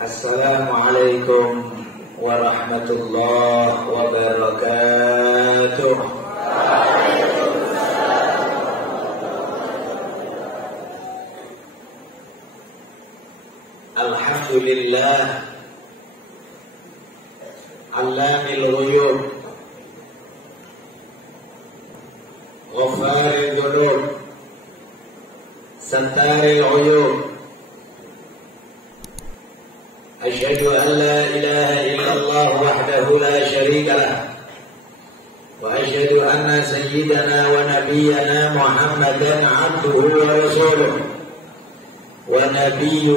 Assalamualaikum warahmatullahi wabarakatuh. Alhamdulillah Allamil ghuyub Ghafaril dhunub Sattaril uyub. أشهد أن لا إله إلا الله وحده لا شريك له وأشهد أن سيدنا ونبينا محمدا عبده ورسوله ونبيه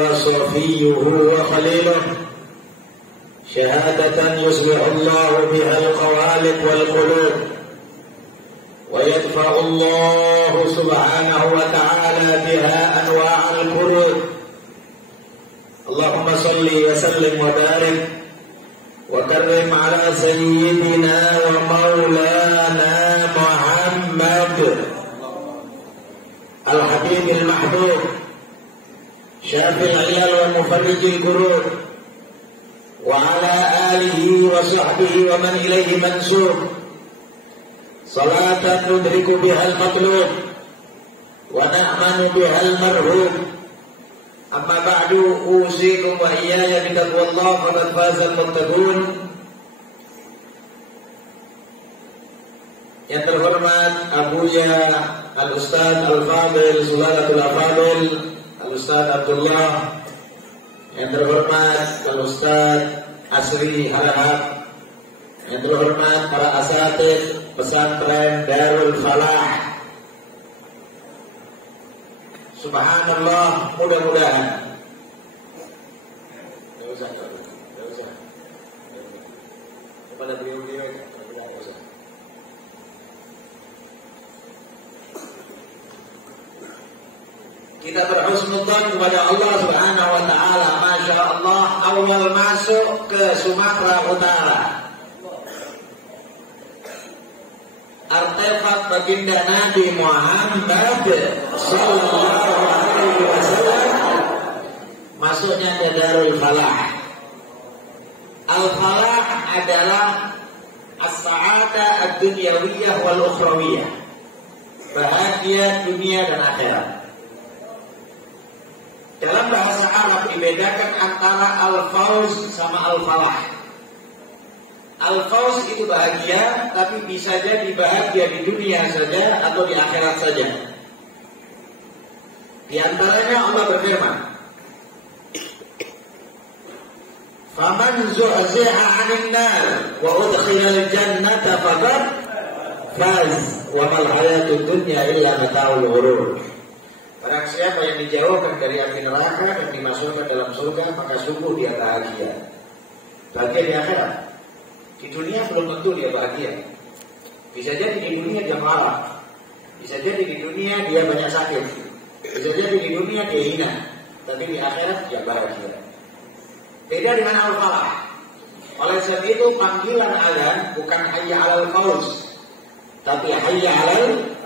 وصفيه وخليله شهادة يصلح الله بها القوالب والقلوب ويدفع الله سبحانه وتعالى بها أنواع الكروب. اللهم صل وسلم وبارك وكرم على سيدنا ومولانا محمد الحبيب المحبوب شافي العلل ومفرج الكروب وعلى آله وصحبه ومن إليه منسوب صلاة ندرك بها المطلوب ونأمن بها المرهوب. Amma ba'du, usikum wa iyaya bitaqwallah faqad fazal muttaqun. Yang terhormat Abuya Al-Ustaz Al-Fadil Sulalatul Afadil Al-Ustaz Abdullah. Yang terhormat Al-Ustaz Asri Harahab. Yang terhormat para asatidz pesantren Darul Falah. Subhanallah, mudah-mudahan. Tidak usah. Kepada beliau-beliau, tidak usah. Kita berhusnudzon kepada Allah Subhanahu wa taala. Masya Allah, awal masuk ke Sumatera Utara, artefak baginda Nabi Muhammad sallallahu alaihi wasallam masuknya ke Darul Falah. Al-Falah adalah as-sa'adah ad-dunyawiyah wal ukhrawiyah, bahagia dunia dan akhirat. Dalam bahasa Arab dibedakan antara al-fawz sama al-falah. Al-fawz itu bahagia, tapi bisa jadi bahagia di dunia saja atau di akhirat saja. Di antaranya Allah berfirman, "Faman zuhziha 'anil nar wa udkhilal jannata faqad faz wa mal hayatud dunya illa mata'ul ghurur." Barang siapa yang dijauhkan dari api neraka dan dimasukkan dalam surga, maka sungguh dia bahagia. Bahagia di akhirat. Di dunia belum tentu dia bahagia. Bisa jadi di dunia dia marah. Bisa jadi di dunia dia banyak sakit. Bisa jadi di dunia dia hina. Tapi di akhirat dia bahagia. Beda dengan al-falah. Oleh sebab itu panggilan azan bukan hayya 'alal fawz, tapi hayya 'alal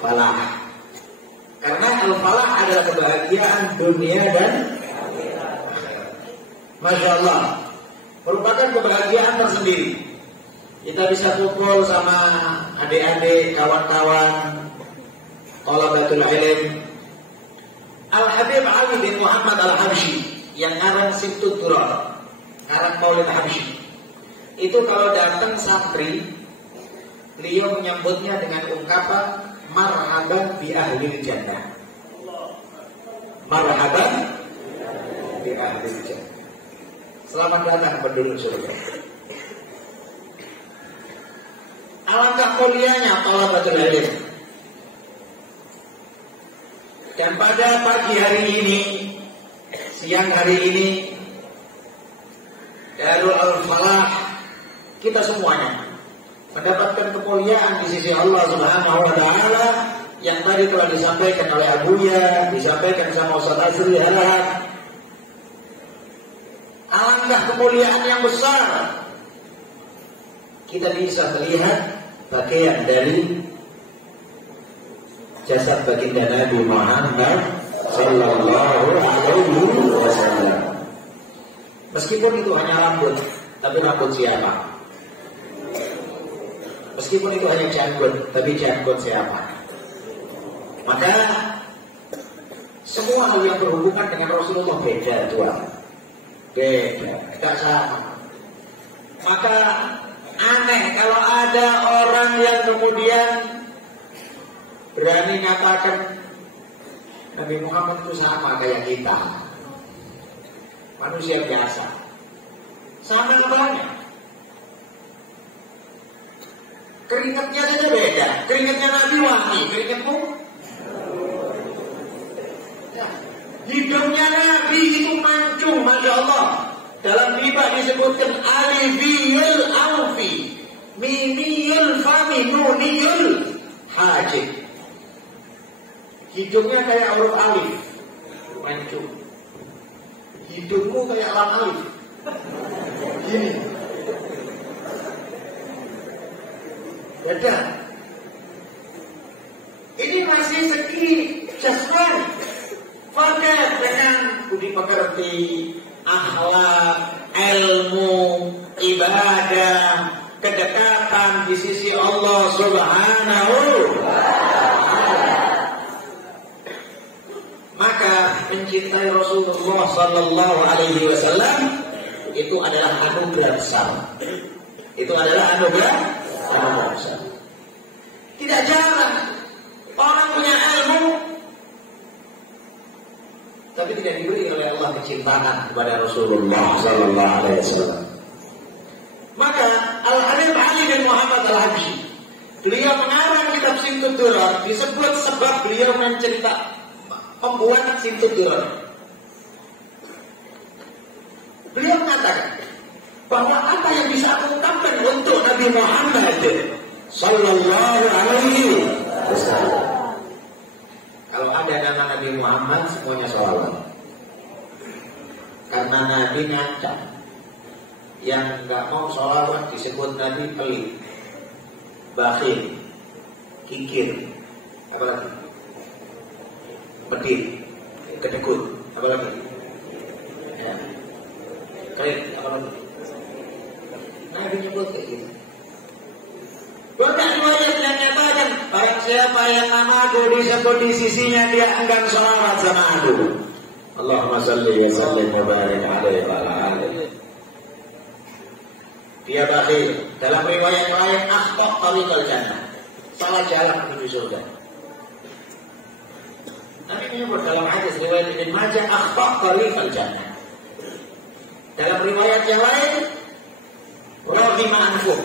falah. Karena al-falah adalah kebahagiaan dunia dan akhirat. Masya Allah, merupakan kebahagiaan tersendiri. Kita bisa kumpul sama adik-adik, kawan-kawan, thalabatul ilm. Al-Habib Ali bin Muhammad Al-Habsyi yang ngarang Sibtud Durar, ngarang Maulid Habsyi. Itu kalau datang santri, beliau menyambutnya dengan ungkapan marhaban bi ahli jannah. Marhaban bi ahli jannah. Selamat datang penduduk surga. Alangkah mulianya thalabatul ilm. Dan pada pagi hari ini, siang hari ini, Darul Al-Falah, kita semuanya mendapatkan kemuliaan di sisi Allah Subhanahu wa taala yang tadi telah disampaikan oleh Abuya, disampaikan sama Ustaz Asri Harahab. Alangkah kemuliaan yang besar kita bisa melihat bagian dari jasad baginda Nabi Muhammad sallallahu alaihi wasallam. Meskipun itu hanya rambut, tapi rambut siapa? Meskipun itu hanya janggut, tapi janggut siapa? Maka semua hal yang berhubungan dengan Rasulullah beda, Tuhan. Beda, tidak sama. Maka aneh kalau ada orang yang kemudian berani mengatakan Nabi Muhammad itu sama kayak kita, manusia biasa. Sama apanya? Keringatnya saja beda. Keringatnya Nabi wangi, keringatmu ya. Hidungnya Nabi itu mancung, Masya Allah. Dalam riba disebutkan alifiyul alfi, mimiyul fami, nuniyul hajib. Hidungnya kayak huruf alif, mancung. Hidungmu kayak lam alif, gini. Beda. Ini masih segi jasmani. Pakai dengan budi pekerti, akhlak, ilmu, ibadah, kedekatan di sisi Allah Subhanahu wa ta'ala. Maka mencintai Rasulullah Sallallahu Alaihi Wasallam itu adalah anugerah besar. Itu adalah anugerah besar. Tidak jarang orang punya ilmu tapi tidak diberi oleh Allah kecintaan kepada Rasulullah Sallallahu Alaihi Wasallam. Maka Al-Habib Ali bin Muhammad Al-Habsyi, beliau mengarang kitab Simtud Durar, disebut sebab beliau mencerita pembuat Simtud Durar. Beliau mengatakan bahwa apa yang bisa aku ungkapkan untuk Nabi Muhammad Sallallahu Alaihi Wasallam. Kalau ada nama Nabi Muhammad semuanya sholawat. Karena Nabi ngancam, yang nggak mau sholawat disebut Nabi pelit, bakhil, kikir, apa lagi? Pedih, kedekut, apa lagi? Ya. Keren, apa lagi? Nabi nyebut kayak gitu. Banyak riwayat yang nyatakan barang siapa yang namaku disebut di sisinya dia enggan sholawat sama aku. Allahumma salli wa sallim wa barik alaihi wa ala alihi. Dia bakhil. Dalam riwayat lain akhta' tariqal jannah, salah jalan menuju surga. Nabi menyebut dalam hadis riwayat Ibnu Majah akhta' tariqal jannah. Dalam riwayat yang lain raghima anfuh,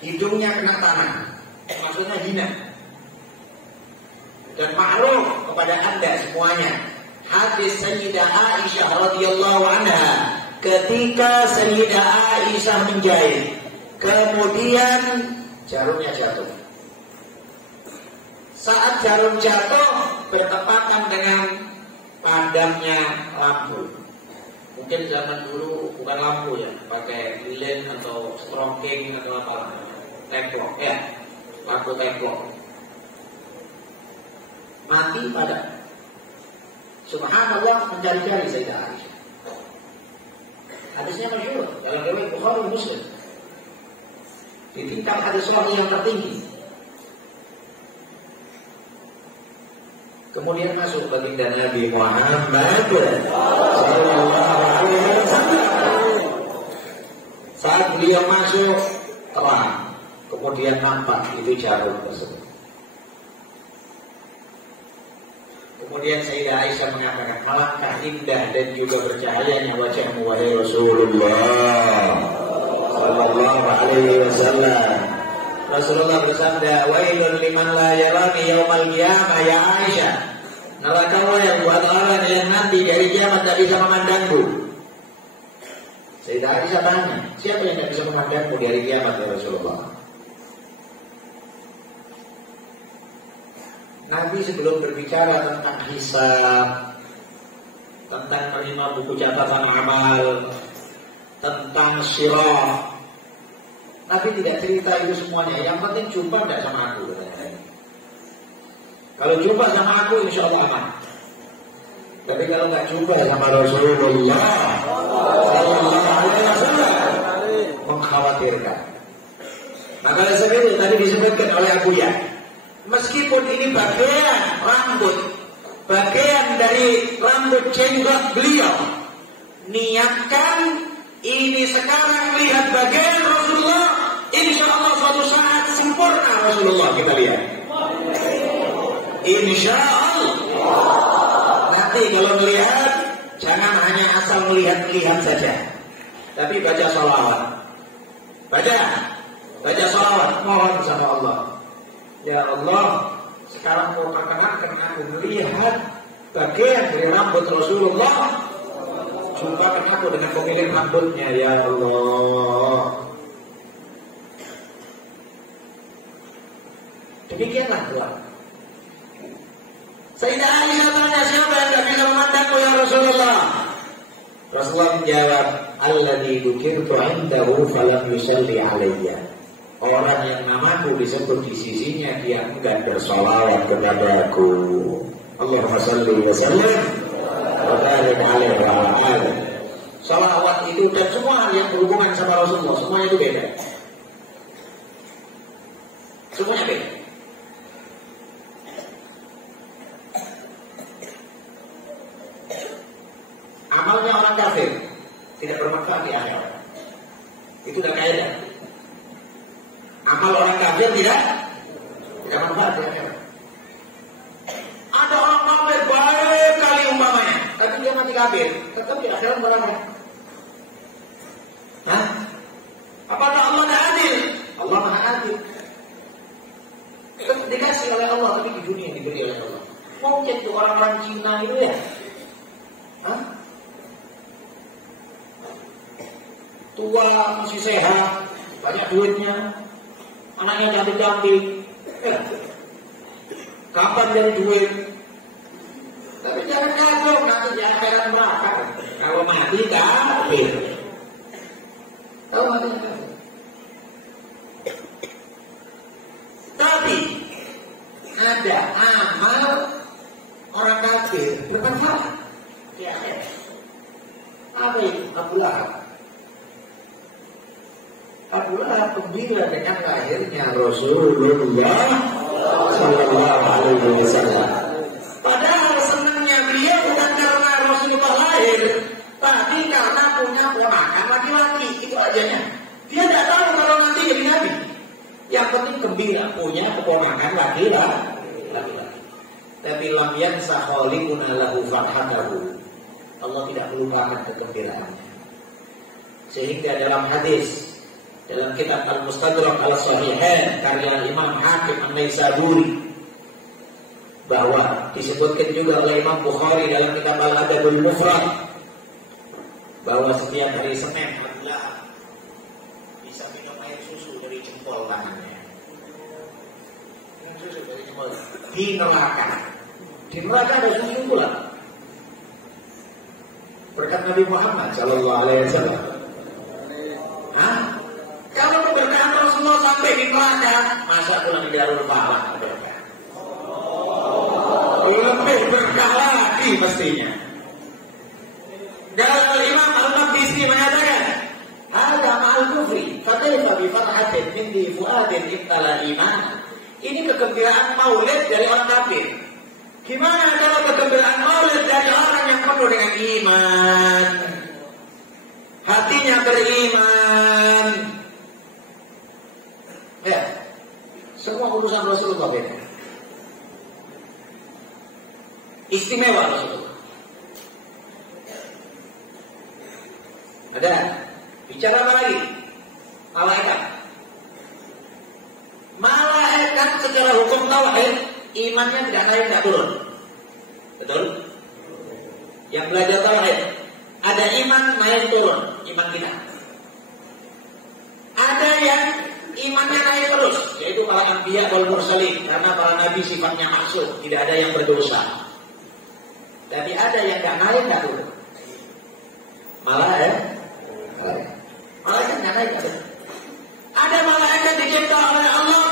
hidungnya kena tanah, maksudnya hina. Dan maklum kepada anda semuanya hadis Sayyidah Aisyah radhiyallahu anha ketika Sayyidah Aisyah menjahit, kemudian jarumnya jatuh. Saat jarum jatuh bertepatan dengan padamnya lampu. Mungkin zaman dulu bukan lampu ya, pakai lilin atau stroking atau apa, teplok ya, lampu teplok. Mati pada. Subhanallah, mencari-cari Sayyidah Aisyah. Hadisnya masyhur dalam riwayat Bukhari Muslim. Di tingkat hadis sahih yang tertinggi. Kemudian masuk baginda Nabi Muhammad sallallahu alaihi wasallam. Saat beliau masuk terang, kemudian nampak itu jarum tersebut. Kemudian Sayyidah Aisyah mengatakan, alangkah indah dan juga bercahayanya wajahmu wahai Rasulullah sallallahu alaihi wasallam. Rasulullah bersabda, wailun liman la yarani yaumal qiyamah ya Aisyah. Neraka yang buat orang yang nanti dari kiamat tak bisa memandangku. Sayyidah Aisyah tanya, siapa yang tak bisa memandangmu dari kiamat ya Rasulullah? Nabi sebelum berbicara tentang hisab, tentang menerima buku catatan amal, tentang sirah, Nabi tidak cerita itu semuanya. Yang penting jumpa tidak sama aku. Kalau jumpa sama aku insya Allah aman. Tapi kalau nggak jumpa sama Rasulullah Sallallahu Alaihi Wasallam, mengkhawatirkan. Maka oleh sebab itu tadi disebutkan oleh Abu Ya, meskipun ini bagian rambut, bagian dari rambut jenggot beliau, niatkan ini sekarang lihat bagian Rasulullah, insya Allah suatu saat sempurna Rasulullah kita lihat. Insya Allah. Nanti kalau melihat, jangan hanya asal melihat-lihat saja, tapi baca sholawat. Baca sholawat, mohon sama Allah. Ya Allah, sekarang kau perkenankan aku melihat bagian dari rambut Rasulullah. Jumpakan aku dengan pemilik rambutnya, ya Allah. Demikianlah doa. Sayyidah Aisyah tanya, siapa yang tak bisa memandangku ya Rasulullah? Rasulullah menjawab, alladzi dzukirtu 'indahu falam yusalli 'alayya. Orang yang namaku disebut di sisinya, dia enggak bersolawat kepadaku. Allahumma shalli wa sallim wa barik alaihi wa ala alihi. Salawat itu dan semua hal yang berhubungan sama Rasulullah, semuanya itu beda. Semuanya beda. Amalnya orang kafir tidak bermanfaat di akhirat. Itu udah kaidah. Amal orang kafir tidak manfaat di akhirat. Ada orang kafir baik kali umpamanya, tapi dia mati kafir, tetap di akhirat berapa? Hah? Apakah Allah tidak adil? Allah maha adil. Dikasih oleh Allah, tapi di dunia diberi oleh Allah. Mungkin tuh orang-orang Cina itu ya, hah? Tua masih sehat, banyak duitnya, anaknya cantik-cantik, kapan dari duit? Tapi jangan kagum, nanti di akhirat neraka. Kalau mati kafir. Tahu mati kafir. Tapi ada amal orang kafir bermanfaat di akhirat. Apa itu? Abu Lahab gembira dengan lahirnya Rasulullah Sallallahu Alaihi Wasallam. Padahal senangnya beliau bukan karena Rasulullah lahir, tapi karena punya ponakan laki-laki. Itu ajanya. Dia tidak tahu kalau nanti jadi nabi. Yang penting gembira punya keponakan laki-laki. Tapi lam yansa khaliquna lahu farhatahu. Allah tidak melupakan kegembiraannya. Sehingga dalam hadis, dalam kitab Al-Mustadrak Al-Sahihain karya Imam Hakim An-Naisaburi, bahwa disebutkan juga oleh Imam Bukhari dalam kitab Al-Adabul Mufrad, bahwa setiap hari Senin adalah bisa minum air susu dari jempol tangannya. Minum susu dari jempol di neraka. Di neraka ada susu pula. Berkat Nabi Muhammad Sallallahu Alaihi Wasallam. Kalau keberkahan Rasulullah sampai di neraka, masa pulang di Darul Pahala berkah. Lebih berkah lagi mestinya. Dalam Imam Al-Maqdisi mengatakan, "Hada ma'al kufri, fa kaifa bi farhatin min di fuadin ibtala iman." Ini kegembiraan maulid dari orang kafir. Gimana kalau kegembiraan maulid dari orang yang penuh dengan iman? Hatinya beriman. Ya, semua urusan Rasulullah beda. Istimewa Rasulullah. Ada bicara apa lagi? Malaikat. Malaikat secara hukum tauhid imannya tidak naik tidak turun. Betul? Yang belajar tauhid ada iman naik turun iman kita. Ada yang imannya naik terus, yaitu para anbiya wal mursalin, karena para nabi sifatnya maksum, tidak ada yang berdosa. Tapi ada yang tidak naik tidak turun. Malaikat tidak naik ada. Ada malaikat dicipta oleh Allah,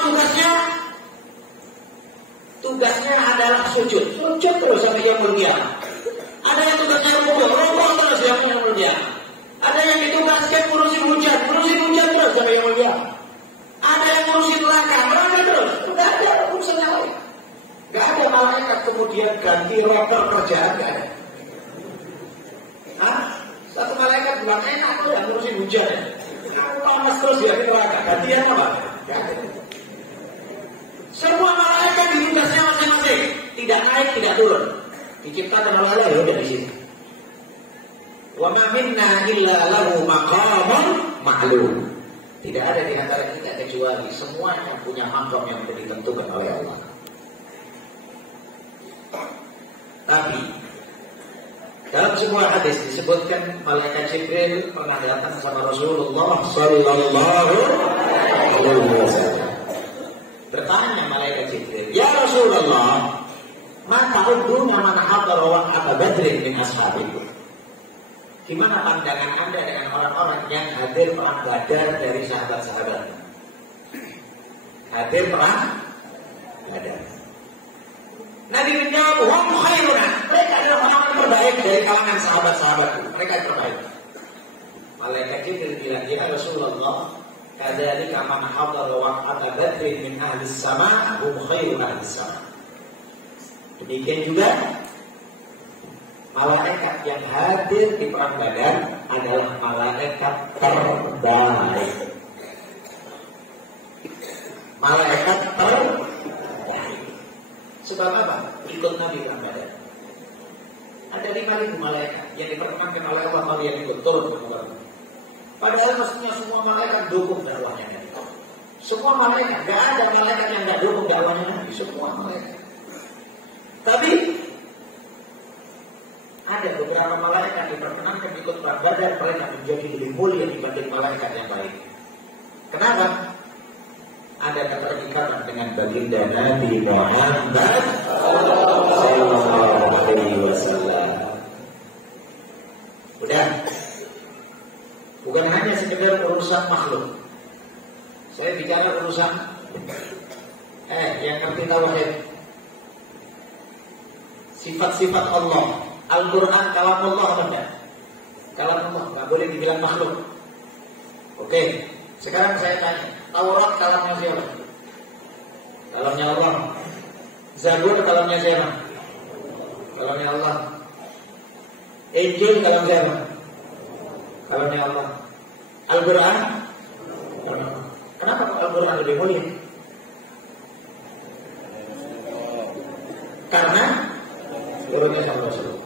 tugasnya adalah sujud terus sampai yaumul qiyamah. Ada Ada yang tugasnya rokok terus yang mulia. Ada yang ditugaskan ngurusin hujan terus yang mulia. Ada yang ngurusin neraka terus. Tidak ada urusan yang lain. Gak ada malaikat kemudian ganti rotor kerjaan, gak ada. Satu malaikat bilang enak tuh yang ngurusin hujan ya. Kamu panas terus ya neraka. Gantian apa? Gak ada. Semua malaikat di tugasnya masing-masing. Tidak naik, tidak turun. Diciptakan oleh Allah ya di sini. Wa ma minna illa lahu maqamun ma'lum. Tidak ada di antara kita kecuali semuanya punya maqam yang ditentukan oleh Allah. Tapi dalam sebuah hadis disebutkan malaikat Jibril pernah datang sama Rasulullah sallallahu alaihi wasallam. Bertanya malaikat Jibril, "Ya Rasulullah, ma ta'uduna man hadara waqta Badrin min ashabikum?" Gimana pandangan Anda dengan orang-orang yang hadir perang Badar dari sahabat-sahabat? Hadir perang Badar. Nabi menjawab, "Hum khairuna." Mereka adalah orang terbaik dari kalangan sahabat-sahabatku. Mereka terbaik. Malaikat Jibril bilang, "Ya Rasulullah, kadzalika man hadara waqta Badrin min ahli sama, hum khairu ahli sama." Demikian juga malaikat yang hadir di perang Badar adalah malaikat terbaik. Malaikat terbaik. Sebab apa? Ikut Nabi perang Badar. Ada 5.000 malaikat yang diperkenankan oleh Allah kalian ikut turun ke muka bumi. Padahal mestinya semua malaikat dukung dakwahnya Nabi. Semua malaikat, gak ada malaikat yang gak dukung dakwahnya Nabi. Semua malaikat. Tapi ada beberapa malaikat yang diperkenankan ikut perang Badar, mereka menjadi lebih mulia dibanding malaikat yang lain. Kenapa? Ada keterikatan dengan baginda Nabi Muhammad sallallahu alaihi wasallam. Udah, bukan hanya sekedar urusan makhluk. Saya bicara urusan yang ngerti tauhid, sifat-sifat Allah. Al-Quran kalam Allah atau tidak? Kalam Allah, nggak boleh dibilang makhluk. Oke, sekarang saya tanya, Taurat kalamnya siapa? Kalamnya Allah. Zabur kalamnya siapa? Kalamnya Allah. Injil kalam siapa? Kalamnya Allah. Al-Quran? Kenapa Al-Quran lebih mulia? Karena turunnya sama Rasulullah.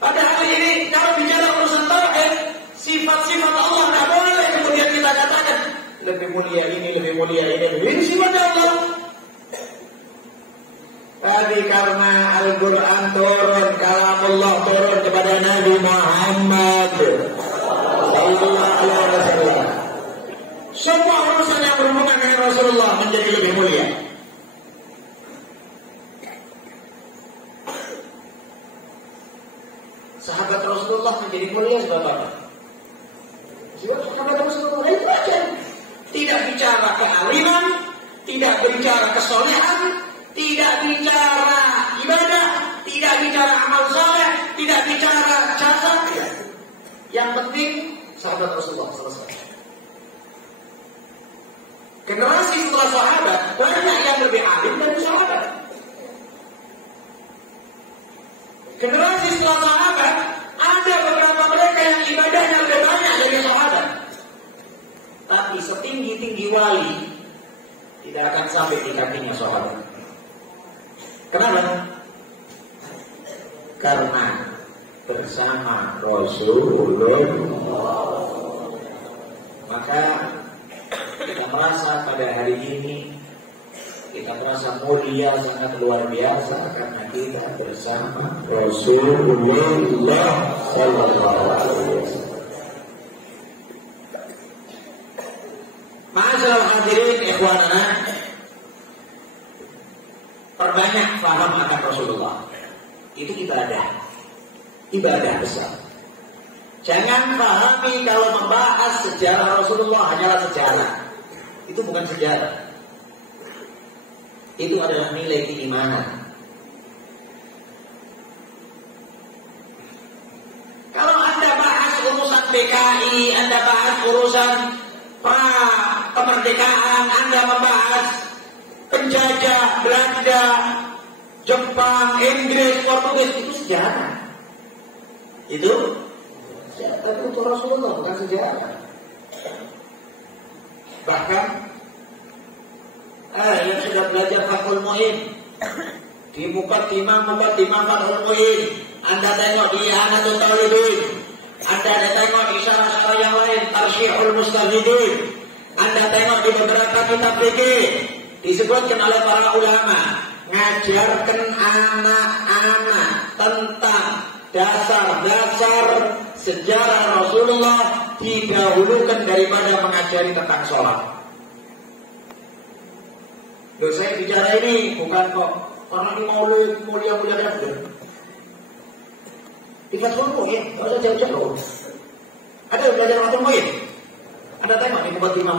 Padahal ini kalau bicara urusan tauhid, sifat-sifat Allah tidak boleh kemudian kita katakan lebih mulia ini, lebih mulia ini sifatnya Allah. Tapi karena Al-Quran turun, kalam Allah turun kepada Nabi Muhammad sallallahu alaihi wasallam, semua urusan yang berhubungan dengan Rasulullah menjadi lebih mulia. Sahabat Rasulullah menjadi mulia sebab apa? Sahabat Rasulullah itu aja. Tidak bicara kealiman, tidak bicara kesolehan, tidak bicara ibadah, tidak bicara amal saleh, tidak bicara jasad. Yang penting sahabat Rasulullah selesai. Generasi setelah sahabat banyak yang lebih alim dari sahabat. Generasi setelah sahabat ada beberapa mereka yang ibadahnya lebih banyak dari sahabat. Tapi setinggi-tinggi wali tidak akan sampai di kakinya sahabat. Kenapa? Karena bersama Rasulullah. Maka kita merasa pada hari ini kita merasa mulia sangat luar biasa karena kita bersama Rasulullah sallallahu alaihi wasallam. Ma'asyiral hadirin ikhwanana, perbanyak paham akan Rasulullah. Itu ibadah besar. Jangan pahami kalau membahas sejarah Rasulullah hanyalah sejarah. Itu bukan sejarah. Itu adalah nilai keimanan. PKI, Anda bahas urusan kemerdekaan, Anda membahas penjajah Belanda, Jepang, Inggris, Portugis, itu sejarah. Itu sejarah, tapi untuk Rasulullah bukan sejarah. Bahkan yang sudah belajar Fathul Mu'in di Muqaddimah Fathul Mu'in, Anda tengok di Ihanatul Talibin, Anda tengok di syarah-syarah yang lain, Tarsyihul Mustafidin, Anda tengok di beberapa kitab fikih, disebutkan oleh para ulama, ngajarkan anak-anak tentang dasar-dasar sejarah Rasulullah didahulukan daripada mengajari tentang sholat. Loh, saya bicara ini bukan kok karena ini mulia-mulia kan. Tiga suruh ya, nggak usah jauh-jauh. Ada yang belajar Fathul Mu'in? Anda tengok di Muqaddimah.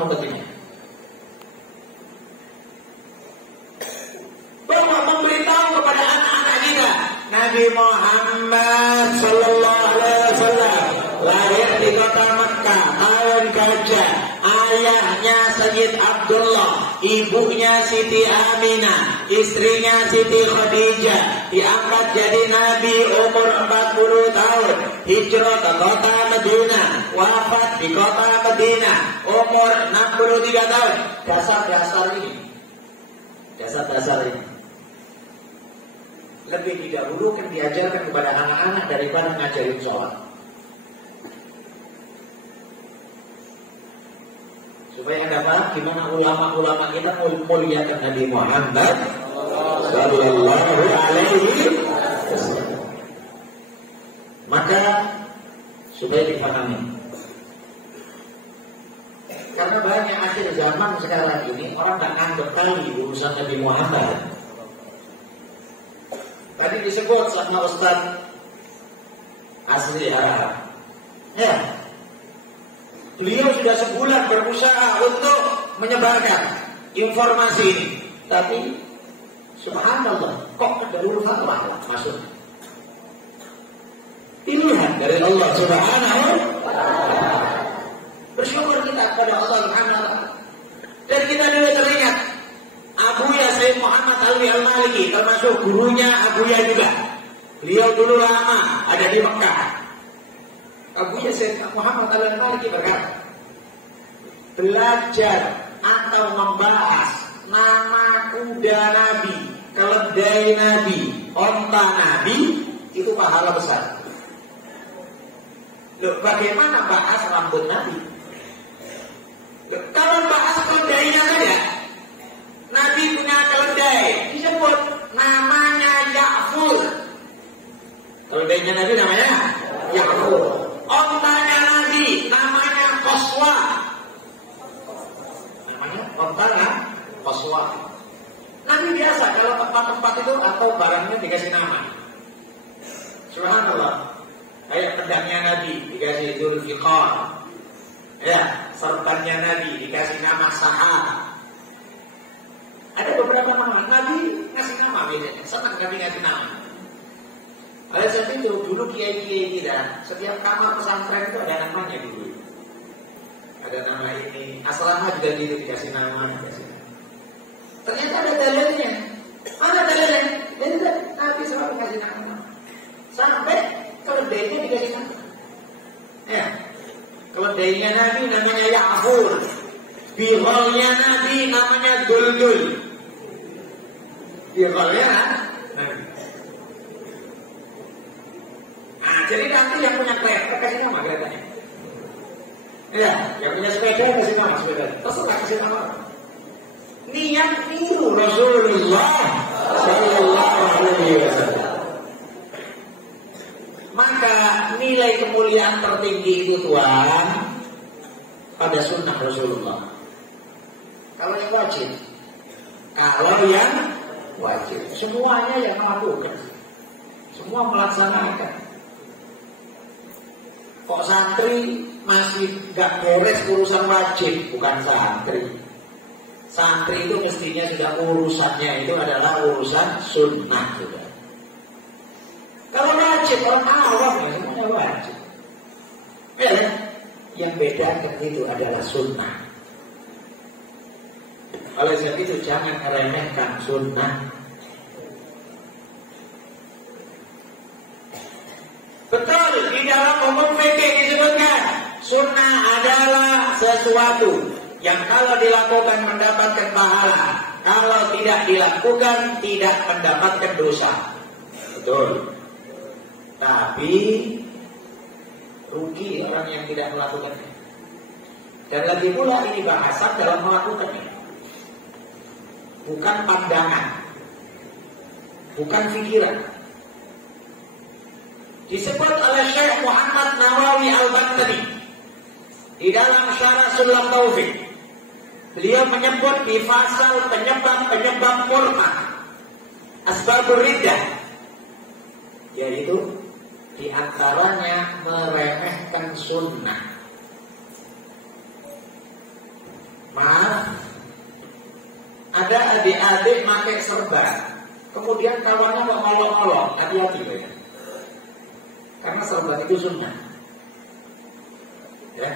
Bahwa memberitahu kepada anak-anak kita, Nabi Muhammad Sallallahu Alaihi Wasallam lahir di kota Mekah tahun gajah. Ayahnya Sayyid Abdullah, ibunya Siti Aminah, istrinya Siti Khadijah, diangkat jadi Nabi umur 40 tahun, hijrah ke kota Madinah, wafat di kota Madinah umur 63 tahun. Dasar-dasar ini lebih didahulukan diajarkan kepada anak-anak daripada ngajarin sholat. Supaya Anda paham gimana ulama-ulama kita memuliakan Nabi Muhammad Sallallahu Alaihi Wasallam. Maka supaya dipahami, karena banyak akhir zaman sekarang ini orang tak anggap kali urusan Nabi Muhammad. Tadi disebut sama Ustaz asli Arab. Ya. Beliau sudah sebulan berusaha untuk menyebarkan informasi ini, tapi subhanallah, kok ada urusan lah maksudnya. Pilihan dari Allah Subhanahu wa Ta'ala. Bersyukur kita kepada Allah Subhanahu wa Ta'ala. Dan kita juga teringat Abuya Sayyid Muhammad Alwi Al-Maliki, termasuk gurunya Abuya juga. Beliau dulu lama ada di Mekah. Abuya Sayyid Muhammad Al-Maliki berkata, belajar atau membahas nama kuda Nabi, keledai Nabi, onta Nabi, itu pahala besar. Loh, bagaimana bahas rambut Nabi? Loh, kalau bahas keledainya saja, Nabi punya keledai, disebut namanya Ya'fur. Keledainya Nabi namanya Ya'fur. Ontanya Nabi namanya Qaswa. Namanya ontanya Qaswa. Nabi biasa kalau tempat-tempat itu atau barangnya dikasih nama. Subhanallah. Kayak pedangnya Nabi dikasih Dzulfiqar. Ya, serbannya Nabi dikasih nama Sahab. Ada beberapa nama Nabi ngasih nama biasanya. Senang Nabi ngasih nama. Oleh sebab itu dulu kiai-kiai kita setiap kamar pesantren itu ada namanya dulu. Ada nama ini, asrama juga gitu dikasih nama. Ternyata ada dalilnya. Mana dalilnya? Jadi Nabi selalu kasih nama. Sampai keledainya dikasih nama. Ya, keledainya Nabi namanya Ya'fur. Bighalnya Nabi namanya Duldul. Bighalnya Nabi. Jadi nanti yang punya kereta kasih nama keretanya. Ya, yang punya sepeda kasih nama sepeda. Terserah kasih nama. Niat niru Rasulullah Sallallahu Alaihi Wasallam. Maka nilai kemuliaan tertinggi itu Tuhan pada sunnah Rasulullah. Kalau yang wajib, semuanya yang melakukan, semua melaksanakan. Kok santri masih gak beres urusan wajib? Bukan santri. Santri itu mestinya sudah urusannya itu adalah urusan sunnah juga. Kalau wajib orang awam ya semuanya wajib. Ya, Yang bedakan itu adalah sunnah. Oleh sebab itu jangan meremehkan sunnah. Betul, di dalam umum fikih disebutkan sunnah adalah sesuatu yang kalau dilakukan mendapatkan pahala, kalau tidak dilakukan tidak mendapatkan dosa. Betul. Tapi rugi orang yang tidak melakukannya. Dan lagi pula ini bahasan dalam melakukannya, bukan pandangan, bukan pikiran. Disebut oleh Syekh Muhammad Nawawi Al-Bantani di dalam Syarah Sulam Taufik. Beliau menyebut di pasal penyebab murtad, asbabur riddah, yaitu di antaranya meremehkan sunnah. Maaf, ada adik-adik pakai serban, kemudian kawannya mengolok-olok, hati-hati ya. Karena serban itu sunnah, ya,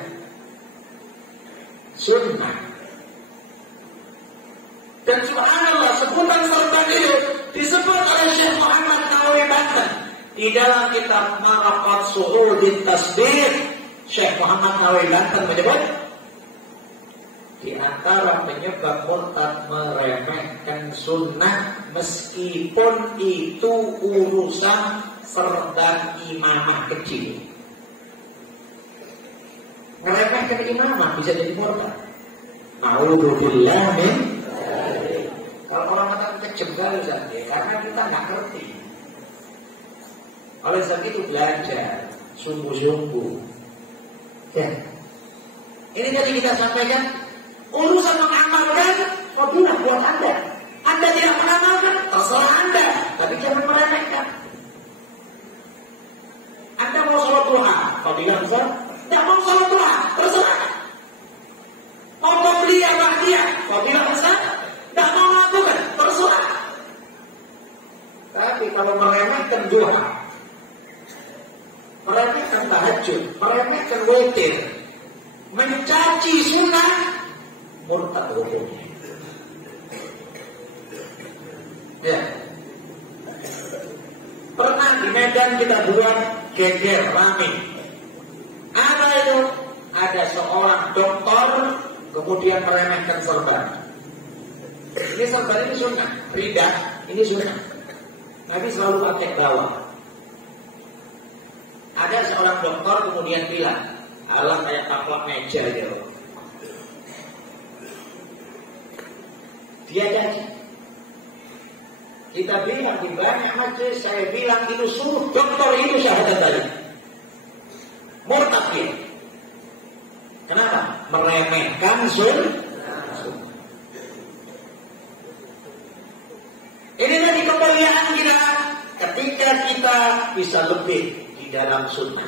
sunnah. Dan subhanallah, sebutan serban itu disebut oleh Syekh Muhammad Nawawi Banten di dalam kitab Maraqat Su'udin Tasbih. Syekh Muhammad Nawawi Banten menyebut di antara penyebab murtad meremehkan sunnah, meskipun itu urusan serban imamah kecil. Meremehkan imamah bisa jadi murtad. A'udzubillah min. Kalau orang kata kejenggal saja, karena kita nggak ngerti. Oleh sebab itu belajar sungguh-sungguh. Ya. Ini tadi kita sampaikan urusan mengamalkan fadilah buat Anda. Anda tidak mengamalkan, terserah Anda, tapi jangan meremehkan. Anda mau sholat duha, fadilah besar. Tidak mau sholat duha, terserah. Mau beli apa dia, fadilah besar. Tidak mau melakukan, terserah. Tapi kalau meremehkan duha, meremehkan tahajud, meremehkan witir, mencaci sunnah, murtad hukumnya. Ya. Pernah di Medan kita buat geger rame. Apa itu? Ada seorang dokter kemudian meremehkan sorban. Ini sorban ini sunnah, rida ini sunnah. Nabi selalu pakai bawah. Ada seorang dokter kemudian bilang, alah kayak taplak meja gitu. Dia janji. Kita bilang di banyak majelis, saya bilang itu suruh dokter itu syahadat balik. Murtad dia. Kenapa? Meremehkan sunnah. Ini tadi kemuliaan kita ketika kita bisa lebih di dalam sunnah.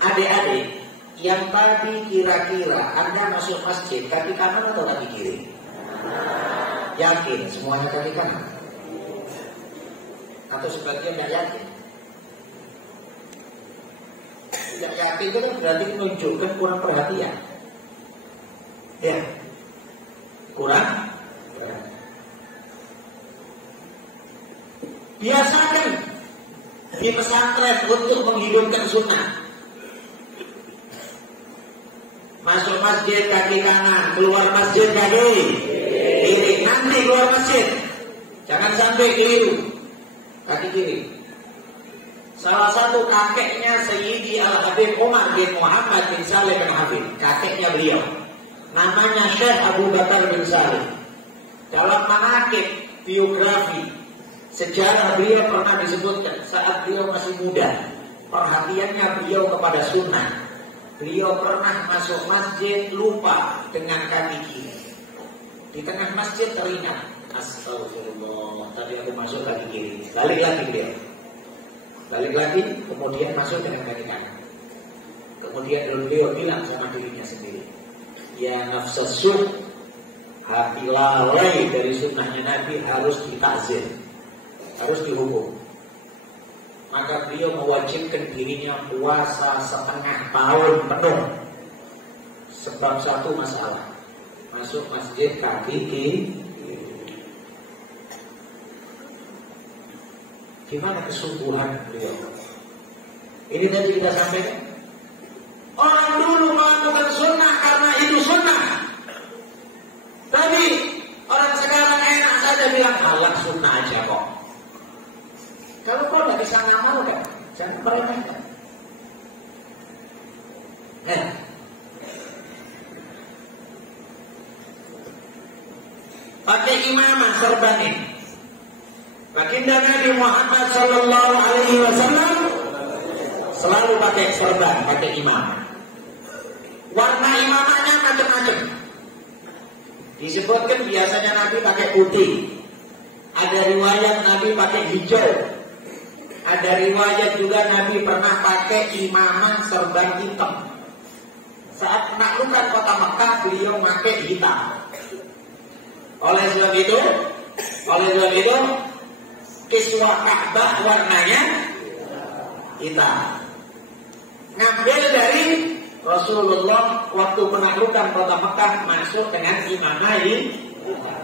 Adik-adik yang tadi kira-kira Anda masuk masjid kaki kanan atau kaki kiri? Yakin semuanya kaki kanan? Atau sebagian tidak yakin? Tidak yakin itu kan berarti menunjukkan kurang perhatian. Ya, kurang perhatian. Biasakan di pesantren untuk menghidupkan sunnah. Masuk masjid kaki kanan, keluar masjid kaki kiri. Nanti keluar masjid jangan sampai keliru, kaki kiri. Salah satu kakeknya Sayyidi Al-Habib Umar bin Muhammad bin Saleh bin Habib, kakeknya beliau, namanya Syekh Abu Bakar bin Saleh. Dalam manaqib biografi sejarah beliau pernah disebutkan saat beliau masih muda, perhatiannya beliau kepada sunnah. Beliau pernah masuk masjid lupa dengan kaki kiri. Di tengah masjid teringat, astagfirullah, tadi aku masuk kaki kiri. Balik lagi beliau. Balik lagi, kemudian masuk dengan kaki kanan. Kemudian beliau bilang sama dirinya sendiri, ya nafsus sunnah, hati lalai dari sunnahnya Nabi harus ditakzir, harus dihukum. maka beliau mewajibkan dirinya puasa setengah tahun penuh. Sebab satu masalah, masuk masjid kaki kiri. Gimana kesungguhan beliau? Ini tadi kita sampaikan. Orang dulu melakukan sunnah karena itu sunnah. Tapi orang sekarang enak saja bilang halal sunnah aja kok. Kalau kau tidak bisa ngamalkan, jangan meremehkan. Pakai imamah serban ini. Baginda Nabi Muhammad Sallallahu Alaihi Wasallam selalu pakai serban, pakai imamah. Warna imamahnya macam-macam. Disebutkan biasanya Nabi pakai putih. Ada riwayat Nabi pakai hijau. Ada riwayat juga Nabi pernah pakai imamah serban hitam. Saat menaklukkan kota Mekah beliau pakai hitam. Oleh sebab itu kiswah Ka'bah warnanya hitam. Ngambil dari Rasulullah waktu menaklukkan kota Mekah masuk dengan imamah hitam.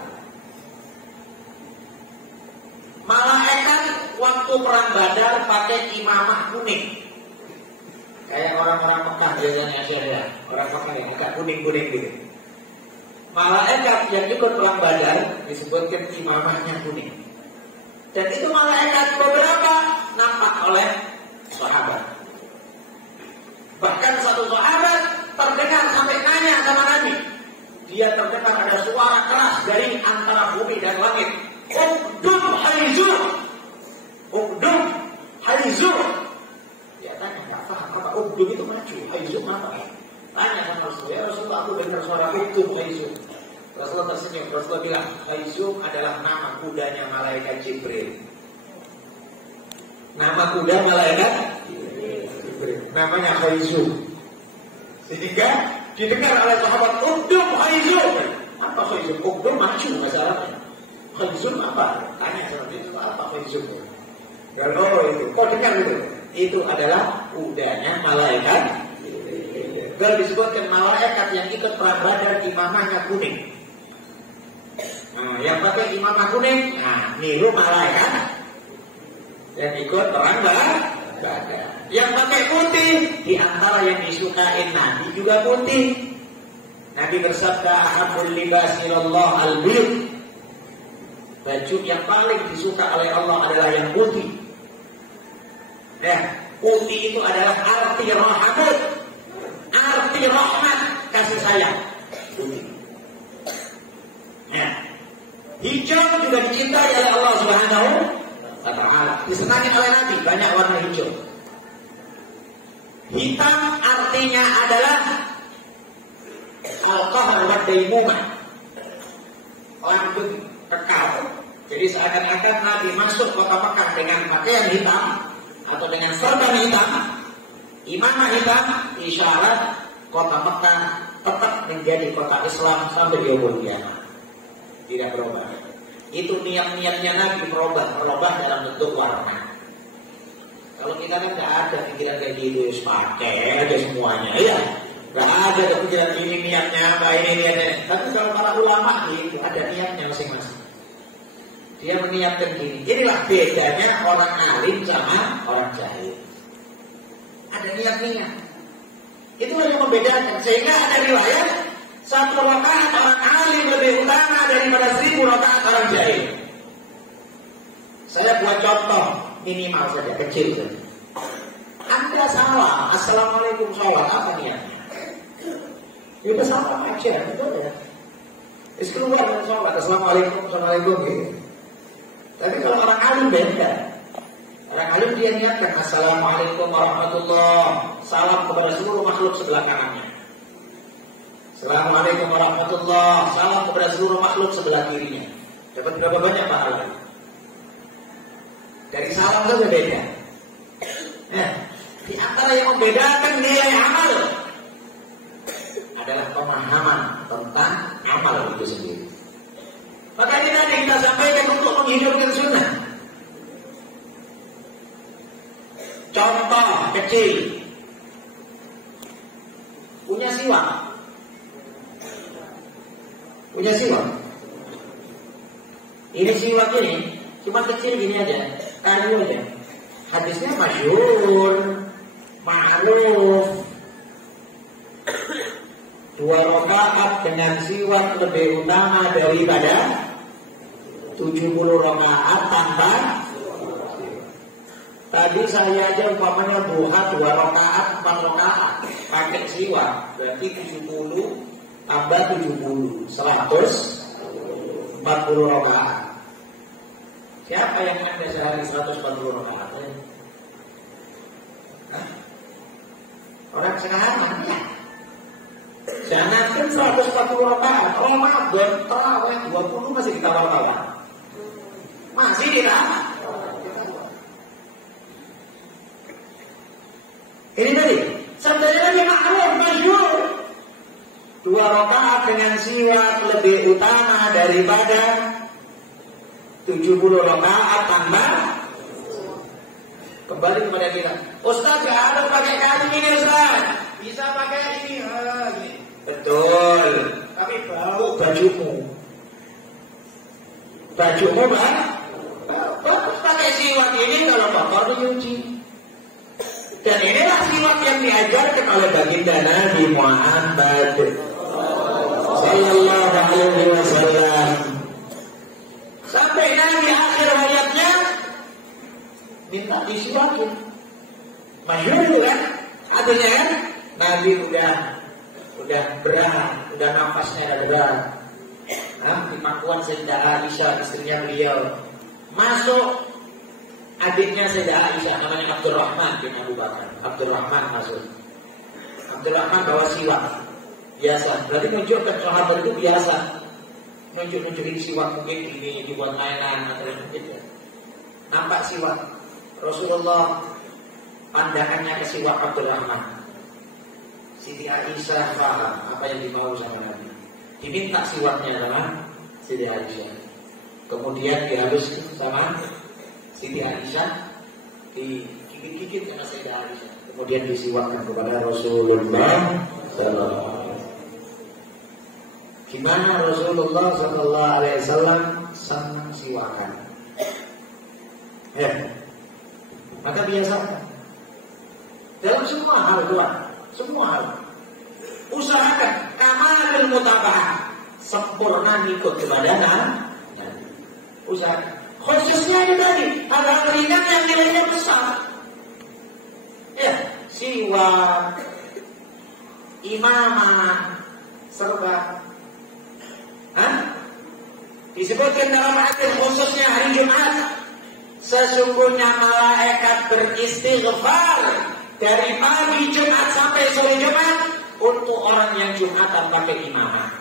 Malaikat waktu perang Badar pakai imamah kuning. Kayak orang-orang Mekah biasanya ya. Orang Mekah yang agak kuning-kuning gitu. Malaikat yang ikut perang Badar disebutkan imamahnya kuning. Dan itu malaikat beberapa nampak oleh sahabat. Bahkan satu sahabat terdengar sampai nanya sama Nabi. Dia terdengar ada suara keras dari antara bumi dan langit. Ugdum haizu. Ugdum haizu. Dia tanya, tak paham apa ugdum itu maju, haizu apa? Tanya sama Rasulullah, ya Rasulullah aku dengar suara ugdum haizu. Rasulullah tersenyum, Rasulullah bilang, haizu adalah nama kudanya malaikat Jibril. Nama kuda malaikat Jibril. Namanya haizu. Sehingga didengar oleh sahabat, ugdum haizu. Apa haizu? Ugdum maju masalahnya. Khaizun apa? Tanya sama dia, apa khaizun? Kalau itu, kau dengar itu? Itu adalah kudanya malaikat. Kalau disebutkan malaikat yang ikut perang Badar imamahnya kuning. Nah, yang pakai imamah kuning, nah niru malaikat yang ikut perang Badar. Yang pakai putih, di antara yang disukai Nabi juga putih. Nabi bersabda, "Ahabul libas ilallah al-bid." Baju yang paling disuka oleh Allah adalah yang putih. Putih itu adalah arti rahmat, arti rahmat, kasih sayang. Putih. Hijau juga dicintai oleh Allah Subhanahu wa Ta'ala. Disenangi oleh Nabi, banyak warna hijau. Hitam artinya adalah al-qahr wa daimumah. Langgeng kekal. Jadi seakan-akan Nabi masuk kota Mekah dengan pakaian hitam atau dengan serban hitam, imamah hitam, isyarat kota Mekah tetap menjadi kota Islam sampai di yaumul qiyamah. Tidak berubah. Itu niat-niatnya Nabi berubah dalam bentuk warna. Kalau kita kan tidak ada pikiran kayak gitu, pakai aja semuanya, ya. Tidak ada pikiran ini niatnya apa ini niatnya. Tapi kalau para ulama itu ada niatnya masing-masing. Dia meniatkan diri. Inilah bedanya orang alim sama orang jahil. Ada niat-niat. Itulah yang membedakan. Sehingga ada riwayat 1 rakaat orang alim lebih utama daripada 1000 rakaat orang jahil. Saya buat contoh minimal saja, kecil saja. Anda salah, assalamualaikum sholat, apa niatnya? Ya udah salam aja, betul ya. Is keluar dari sholat, assalamualaikum gitu. Tapi kalau orang alim beda. Orang alim dia niatkan assalamualaikum warahmatullah, salam kepada seluruh makhluk sebelah kanannya. Assalamualaikum warahmatullah, salam kepada seluruh makhluk sebelah kirinya. Dapat berapa banyak pahala? Dari salam itu beda. Di antara yang membedakan nilai amal adalah pemahaman tentang amal itu sendiri. Maka ini tadi kita sampaikan untuk menghidupkan sunnah. kecil punya siwak. Ini siwak ini cuma kecil gini aja, kayu aja. Hadisnya masyhur, ma'ruf. 2 rakaat dengan siwak lebih utama daripada 70 rakaat tanpa. Tadi saya aja umpamanya duha 2 rakaat, 4 rakaat pakai siwak, berarti 70 tambah 70, 140 rakaat. Siapa yang ada sehari 140 rakaat? Orang sekarang ya. Jangan 140 rakaat. Ramadan terawih 20 masih ditawar-tawar. Masih ditawar. Ini tadi sabdanya Nabi ma'ruf masyhur. 2 rakaat dengan siwak lebih utama daripada 70 rakaat tambah. Kembali kepada kita. Ustaz gak harus pakai kayu ini Ustaz. Bisa pakai ini. Betul. Tapi bau bajumu. Bajumu kan? Bagus pakai siwak ini kalau kotor dicuci. Dan inilah siwak yang diajarkan oleh baginda Nabi Muhammad sallallahu alaihi wasallam. Sampai Nabi akhir hayatnya minta disiwakin. Masyhur kan? Artinya kan Nabi udah berat, udah nafasnya berat. Di pangkuan Sayyidah Aisyah istrinya beliau. Masuk adiknya Sayyidah Aisyah namanya Abdurrahman bin Abu Bakar. Abdurrahman masuk. Abdurrahman bawa siwak biasa. Berarti menunjukkan sahabat itu biasa. Nunjuk-nunjukin siwak mungkin ini dibuat mainan atau gitu. Nampak siwak. Rasulullah pandangannya ke siwak Abdurrahman. Siti Aisyah paham apa yang dimau sama Nabi. Diminta siwaknya sama Siti Aisyah. Kemudian dihalus sama Siti Aisyah, digigit-gigit sama Siti Aisyah. Kemudian disiwakkan kepada Rasulullah sallallahu alaihi wasallam. Gimana Rasulullah sallallahu alaihi wasallam senang siwakan? Maka biasakan dalam semua hal doa, semua hal. Usahakan kamalul mutaba'ah, sempurna ikut kepada Nabi. Usahakan. Khususnya ini tadi ada ringan yang nilainya besar. Ya, siwak, imamah, serba. Disebutkan dalam hadis khususnya hari Jumat, sesungguhnya malaikat beristighfar dari pagi Jumat sampai sore Jumat untuk orang yang Jumatan pakai imamah.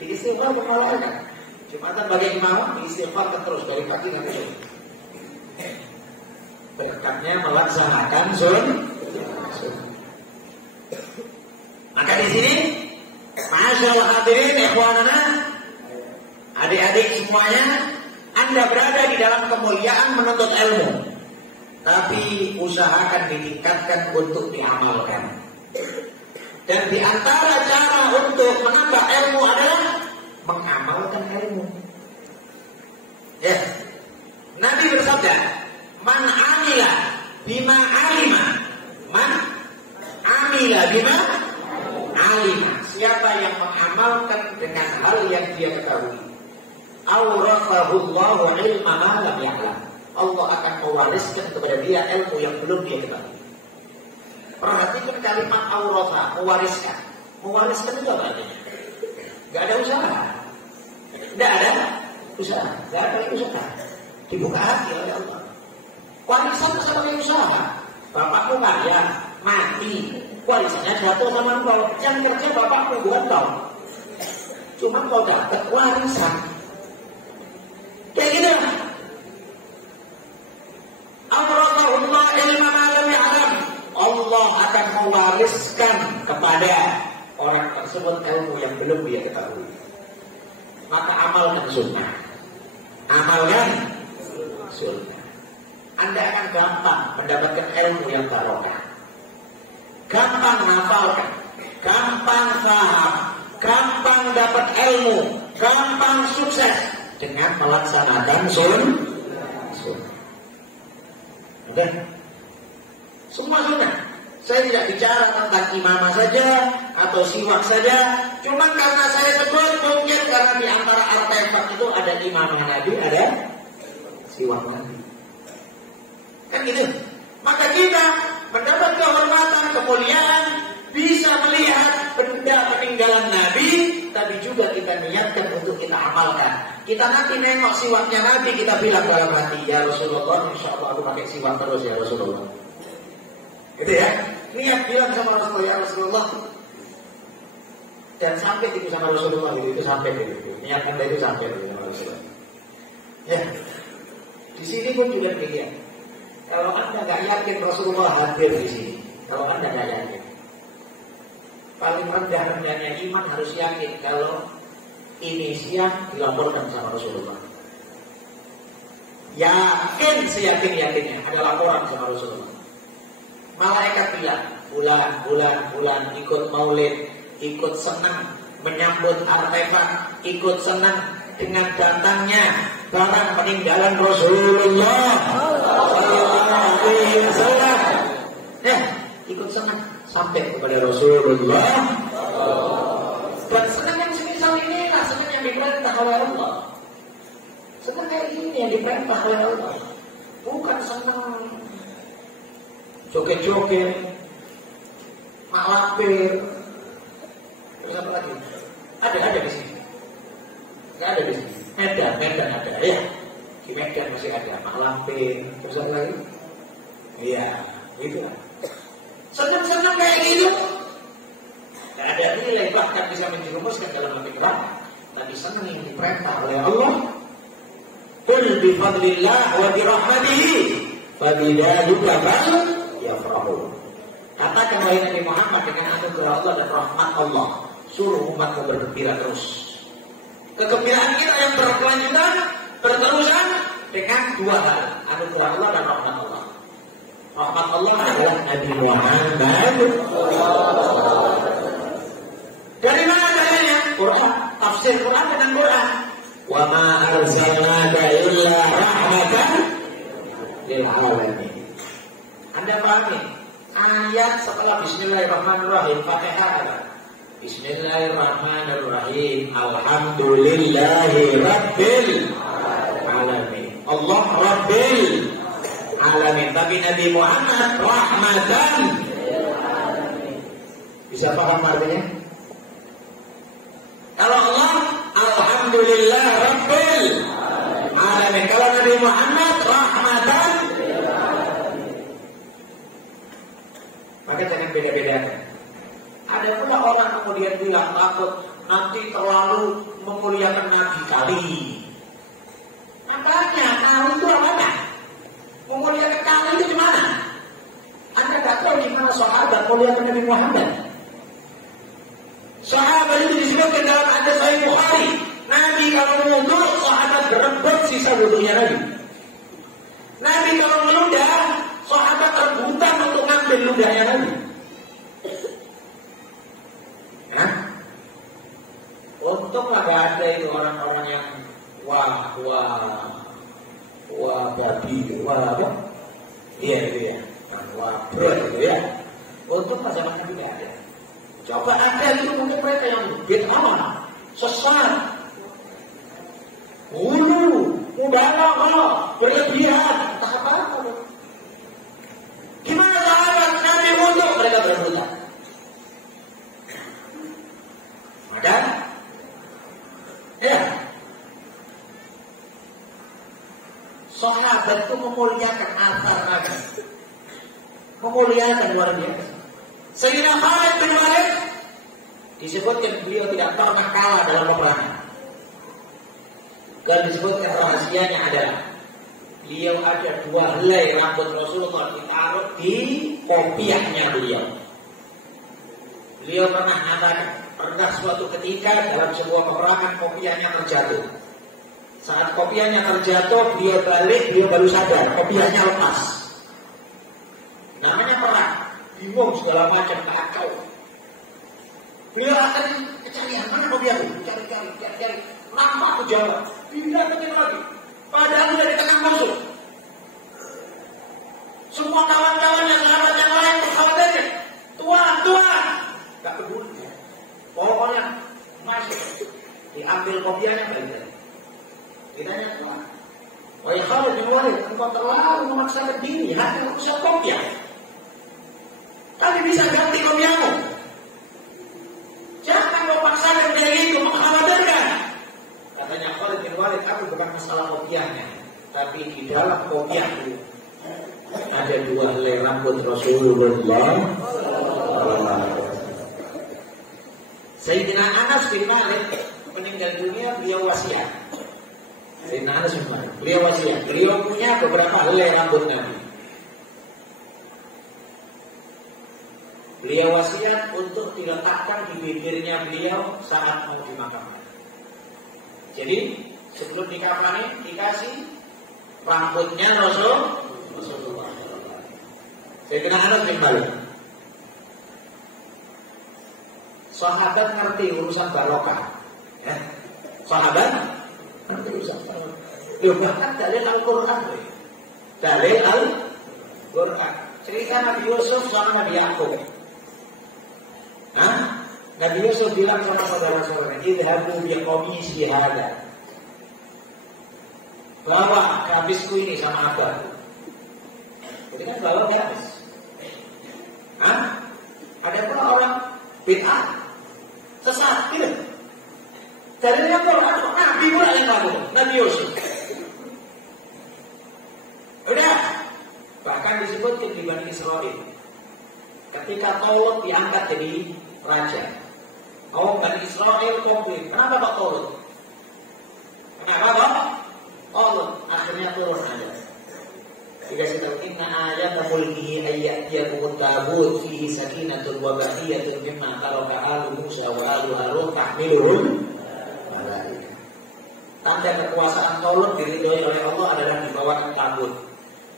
Diistighfar malaikat. Jumatan pakai imamah diistighfar terus dari pagi sampai sore. Berkatnya melaksanakan sunnah. Maka di sini, masyaallah hadirin ikhwanana, adik-adik semuanya, Anda berada di dalam kemuliaan menuntut ilmu, tapi usahakan ditingkatkan untuk diamalkan. Dan di antara cara untuk menambah ilmu adalah mengamalkan ilmu. Ya, Nabi bersabda, "Man amila bima alima, man amila bima alima." Siapa yang mengamalkan dengan hal yang dia ketahui, awrafahullahu ilma ma lam ya'lam. Allah akan mewariskan kepada dia ilmu yang belum dia ketahui. Perhatikan kalimat awrafa, mewariskan. Mewariskan itu apa artinya? Gak ada usaha. Gak ada usaha. Gak ada usaha. Dibuka hati oleh Allah. Warisan sama dengan usaha. Bapakmu kaya, mati, warisannya jatuh sama engkau. Yang kerja bapakmu bukan kau. Cuma kau dapat warisan. Kayak gitu. Awrafahullah ilma ma lam ya'lam. Allah akan mewariskan kepada orang tersebut ilmu yang belum dia ketahui. Maka amalkan sunnah. Amalkan sunnah. Anda akan gampang mendapatkan ilmu yang barokah. Gampang menghafalkan, gampang paham, gampang dapat ilmu, gampang sukses dengan melaksanakan sunnah. Oke? Semua sunnah. Saya tidak bicara tentang imamah saja atau siwak saja. Cuma karena saya sebut mungkin karena di antara artefak itu ada imamah Nabi, ada siwak Nabi. Kan gitu. Maka kita mendapat kehormatan, kemuliaan, bisa melihat benda peninggalan Nabi, tapi juga kita niatkan untuk kita amalkan. Kita nanti nengok siwaknya Nabi, kita bilang dalam hati, ya Rasulullah, insya Allah aku pakai siwak terus ya Rasulullah. Gitu ya, niat bilang sama Rasulullah, ya Rasulullah, dan sampai itu sama Rasulullah, itu sampai itu, niat anda itu sampai itu sama Rasulullah. Ya, di sini pun juga demikian. Kalau anda nggak yakin Rasulullah hadir di sini, kalau anda nggak yakin, paling rendah-rendahnya iman harus yakin kalau ini siang dilaporkan sama Rasulullah. Yakin seyakin-yakinnya ada laporan sama Rasulullah. Malaikat bilang, bulan ikut maulid, ikut senang menyambut artefak, ikut senang dengan datangnya barang peninggalan Rasulullah sallallahu alaihi wasallam. Ya, ikut senang sampai kepada Rasulullah. Dan senang yang semisal ini lah, senang yang diperintah oleh Allah. Senang kayak ini yang diperintah oleh Allah. Bukan senang joget-joget, mak lampir, terus apa lagi? Ada di sini. Nggak ada di sini. Medan ada, ya. Di Medan masih ada mak lampir, terus apa lagi? Iya, gitu lah. Senang-senang kayak gitu, nggak ada nilai, bahkan bisa menjerumuskan dalam lebih neraka. Tapi senang yang diperintah oleh Allah. Qul bi fadlillah wa bi rahmatihi fa bidzalika yafrahu. Katakan wahai Nabi Muhammad, dengan anugerah Allah dan rahmat Allah, suruh umatmu bergembira terus. Kegembiraan kita yang berkelanjutan, berterusan dengan dua hal, anugerah Allah dan rahmat Allah. Rahmat Allah adalah Nabi Muhammad. Dari mana dalilnya? Quran, tafsir Quran dengan Quran. Wa ma arsalnaka illa rahmatan lil alamin. Anda pahami? Ayat setelah Bismillahirrahmanirrahim Fatihah apa? Bismillahirrahmanirrahim. Alhamdulillahi Rabbil Alamin. Allah Rabbil Alamin. Tapi Nabi Muhammad rahmatan. Bisa paham artinya? Kalau Allah Alhamdulillah Rabbil Alamin. Kalau Nabi Muhammad rahmatan. Maka jangan beda-bedakan. Ada pula orang kemudian bilang takut nanti terlalu memuliakan Nabi kali. Makanya kali itu apa? Memuliakan kali itu gimana? Anda tak tahu di mana sahabat memuliakan Nabi Muhammad. Sahabat itu disebutkan dalam hadis Sahih Bukhari. Nabi kalau wudu, sahabat berebut sisa wudunya Nabi. Nabi kalau meludah, sahabat rebutan untuk ngambil ludahnya Nabi. Nah, untunglah gak ada itu orang-orang yang wah babi, wah apa? Iya itu ya, wah bro itu ya. Untung zaman Nabi gak ada. Coba ada itu mungkin mereka yang bid'ah, sesat, mubalagha, berlebihan, tak apa-apa. Gimana sahabat Nabi wudu mereka berebutan? Maka, ya, sahabat itu memuliakan asar Nabi, memuliakan luar biasa. Sayyidina Khalid bin Walid disebutkan beliau tidak pernah kalah dalam peperangan. Dan disebutkan rahasianya adalah beliau ada 2 helai rambut Rasulullah ditaruh di kopiahnya beliau. Beliau pernah mengatakan, pernah suatu ketika dalam sebuah peperangan kopiahnya terjatuh. Saat kopiahnya terjatuh, dia balik, dia baru sadar kopiahnya lepas. Namanya perang, bingung segala macam, kacau. Beliau akan kecarian, mana kopiah itu? Cari, nampak ke jalan, pindah ke lagi. Padahal dia di tengah musuh. Semua kawan-kawannya, sahabat yang lain berkhawatirnya. Tuan, gak peduli. Pokoknya masuk, diambil kopiahnya balik. Ditanya Tuhan, wahai Khalid bin Walid, engkau terlalu memaksakan diri, hanya urusan kopiah. Kami bisa ganti kopiahmu. Jangan kau paksakan diri itu, mengkhawatirkan. Katanya Khalid bin Walid, aku bukan masalah kopiahnya, tapi di dalam kopiah itu ada 2 helai rambut Rasulullah. Sayyidina Anas bin Malik meninggal dunia, beliau wasiat. Sayyidina Anas bin Malik, beliau wasiat. Beliau punya beberapa helai rambut Nabi. Beliau wasiat untuk diletakkan di bibirnya beliau saat mau dimakamkan. Jadi sebelum dikafani dikasih rambutnya Rasulullah. Sayyidina Anas bin Malik. Sahabat ngerti urusan barokah, ya. Sahabat ngerti urusan barokah. Bahkan dalil Al-Quran, dalil Al-Quran. Cerita Nabi Yusuf sama Nabi Yakub. Nabi Yusuf bilang sama saudara-saudaranya, idhabu biqamisi hada. Bawa gamisku ini sama abah. Jadi kan bawa gamis. Ada pula orang bid'ah, sesat, gitu. Dalilnya Quran, Nabi pula yang tahu, Nabi Yusuf. Udah, bahkan disebutkan di Bani Israel. Ketika Taulut diangkat jadi raja, Bani Israel komplain, kenapa Pak Taulut? Kenapa Pak Taulut? Akhirnya turun aja. Dikasih tahu, inna ayat mulkihi ayyatiyakumut tabut fihi sakinatun wa baqiyatun mimma taraka alu Musa wa alu Harun tahmiluhun malaika. Tanda kekuasaan Taulut diridhoi oleh Allah adalah dibawakan tabut.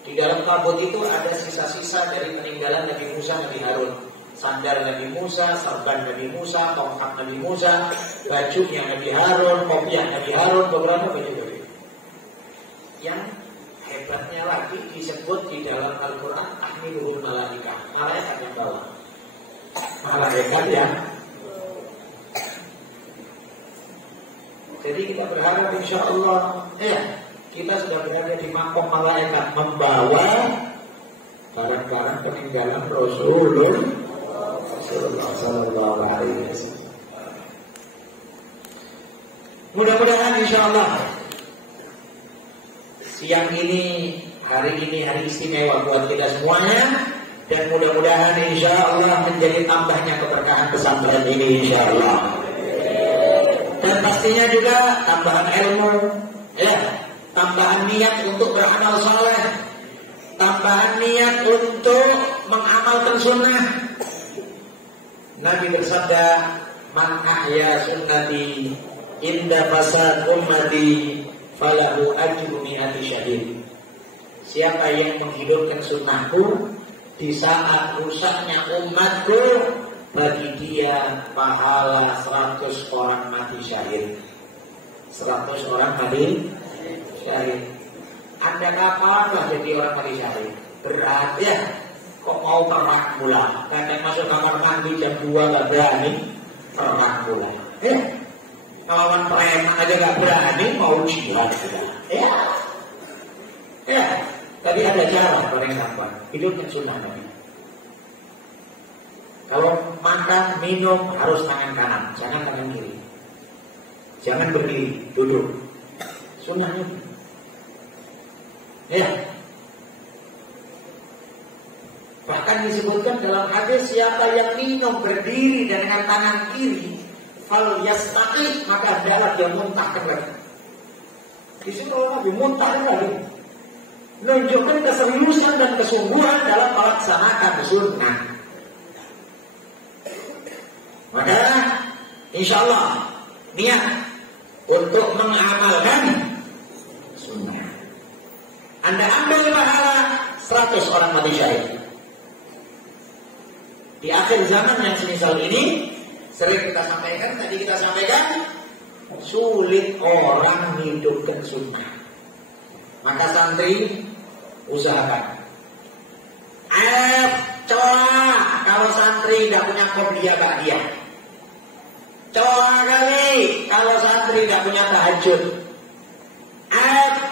Di dalam tabut itu ada sisa-sisa dari peninggalan Nabi Musa, Nabi Harun. Sandal Nabi Musa, sarban Nabi Musa, tongkat Nabi Musa, bajunya Nabi Harun, kopiah Nabi Harun, beberapa baju-baju. Yang hebatnya lagi disebut di dalam Al-Quran tahmiluhul malaika, malaikat yang bawa. Malaikat ya. Jadi kita berharap insya Allah kita sudah berada di makom malaikat membawa barang-barang peninggalan Rasulullah Sallallahu Alaihi Wasallam. Mudah-mudahan insya Allah siang ini, hari istimewa buat kita semuanya, dan mudah-mudahan insya Allah menjadi tambahnya keberkahan pesantren ini insya Allah. Dan pastinya juga tambahan ilmu, tambahan niat untuk beramal saleh, tambahan niat untuk mengamalkan sunnah. Nabi bersabda, man ahya sunnati inda fasad ummati falahu ajru mi'ati syahid. Siapa yang menghidupkan sunnahku di saat rusaknya umatku, bagi dia pahala 100 orang mati syahid. 100 orang mati syahid. Anda kapan jadi orang mati syahid? Berat ya. Kok mau perang pula? Kadang masuk kamar mandi jam 2 gak berani perang pula. Kawan preman aja gak berani mau jihad. Tapi ada cara paling gampang. Hidupnya sunnah Nabi. Kalau makan, minum harus tangan kanan, jangan tangan kiri. Jangan berdiri, duduk. Sunnahnya. Bahkan disebutkan dalam hadis, siapa yang minum berdiri dan dengan tangan kiri, fal yastaqi, maka adalah dia muntahkan lagi. Di situ orang muntahkan lagi. Menunjukkan keseriusan dan kesungguhan dalam melaksanakan sunnah. Maka insya Allah niat untuk mengamalkan Anda ambil pahala 100 orang mati syahid. Di akhir zaman yang semisal ini sering kita sampaikan, tadi kita sampaikan, sulit orang hidupkan sunnah. Maka santri usahakan. Celah kalau santri tidak punya qobliyah ba'diyah. Celah kali kalau santri tidak punya tahajud.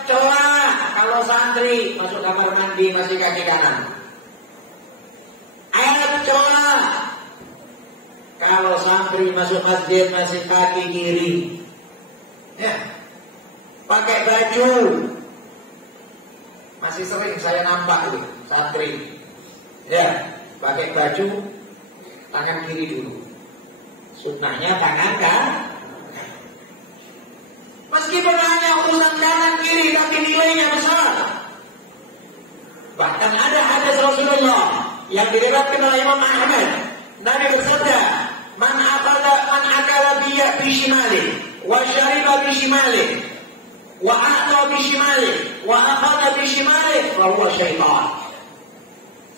Celah kalau santri masuk kamar mandi masih kaki kanan. Celah kalau santri masuk masjid masih kaki kiri. Ya. Pakai baju. Masih sering saya nampak tuh santri. Ya, pakai baju tangan kiri dulu. Sunnahnya tangan kan? Meskipun hanya urusan kanan kiri tapi nilainya besar. Bahkan ada hadis Rasulullah yang diriwayatkan oleh Imam Ahmad. Nabi bersabda, "Man akala bi shimali wa shariba bi shimali wa a'ta bi shimali wa akhadha bi shimali fa huwa syaitan."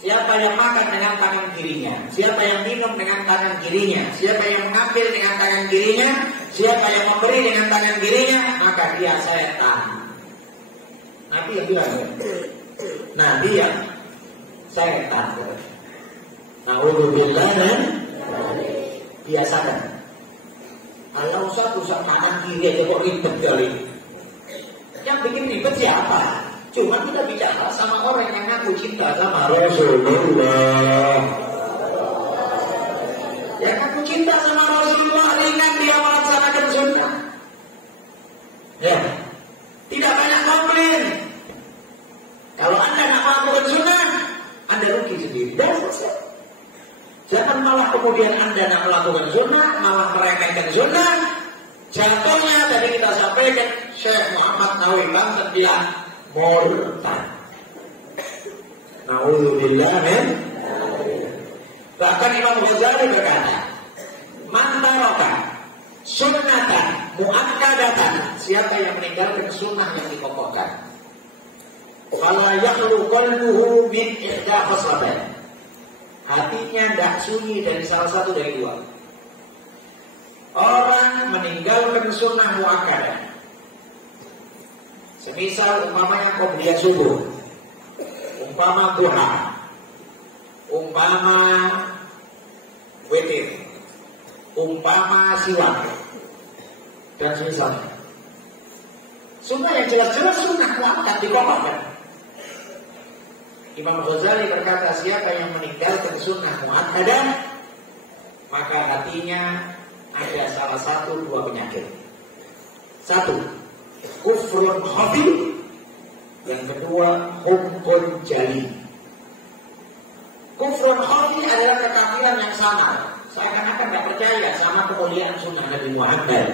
Siapa yang makan dengan tangan kirinya, siapa yang minum dengan tangan kirinya, siapa yang mengambil dengan tangan kirinya, siapa yang memberi dengan tangan kirinya, maka dia setan. Nabi yang bilang, Nabi yang setan. Na'udzubillah, biasakan. Kalau satu kanan kiri aja kok ribet kali. Yang bikin ribet siapa? Cuma kita bicara sama orang yang ngaku cinta sama Rasulullah. Yang ngaku cinta sama Rasulullah ringan dia melaksanakan sunnah. Ya, tidak banyak komplain. Kalau Anda nak melakukan sunnah, Anda rugi sendiri. Dan selesai. Jangan malah kemudian Anda nak melakukan sunnah, malah meremehkan sunnah. Jatuhnya tadi kita sampaikan Syekh Muhammad Nawawi Banten bilang murtad. Na'udzubillah min. Bahkan Imam Ghazali berkata, "Man taraka sunnatan muakkadatan," siapa yang meninggalkan sunnah yang dikokohkan, "fala yakhlu qalbuhu min ihda khaslatain." Hatinya tidak sunyi dari salah satu dari dua. Orang meninggalkan sunnah muakkadah. Semisal umpamanya qobliyah subuh, umpama duha, umpama witir, umpama siwak, dan semisalnya. Sunnah yang jelas-jelas sunnah muakkad dikokohkan. Imam Ghazali berkata, siapa yang meninggalkan sunnah muakkadah, maka hatinya ada salah satu dua penyakit. Satu, kufrun khafi. Yang kedua, hukum jali. Kufrun khafi adalah kekafiran yang sama. Saya akan tidak percaya sama kemuliaan sunnah Nabi Muhammad.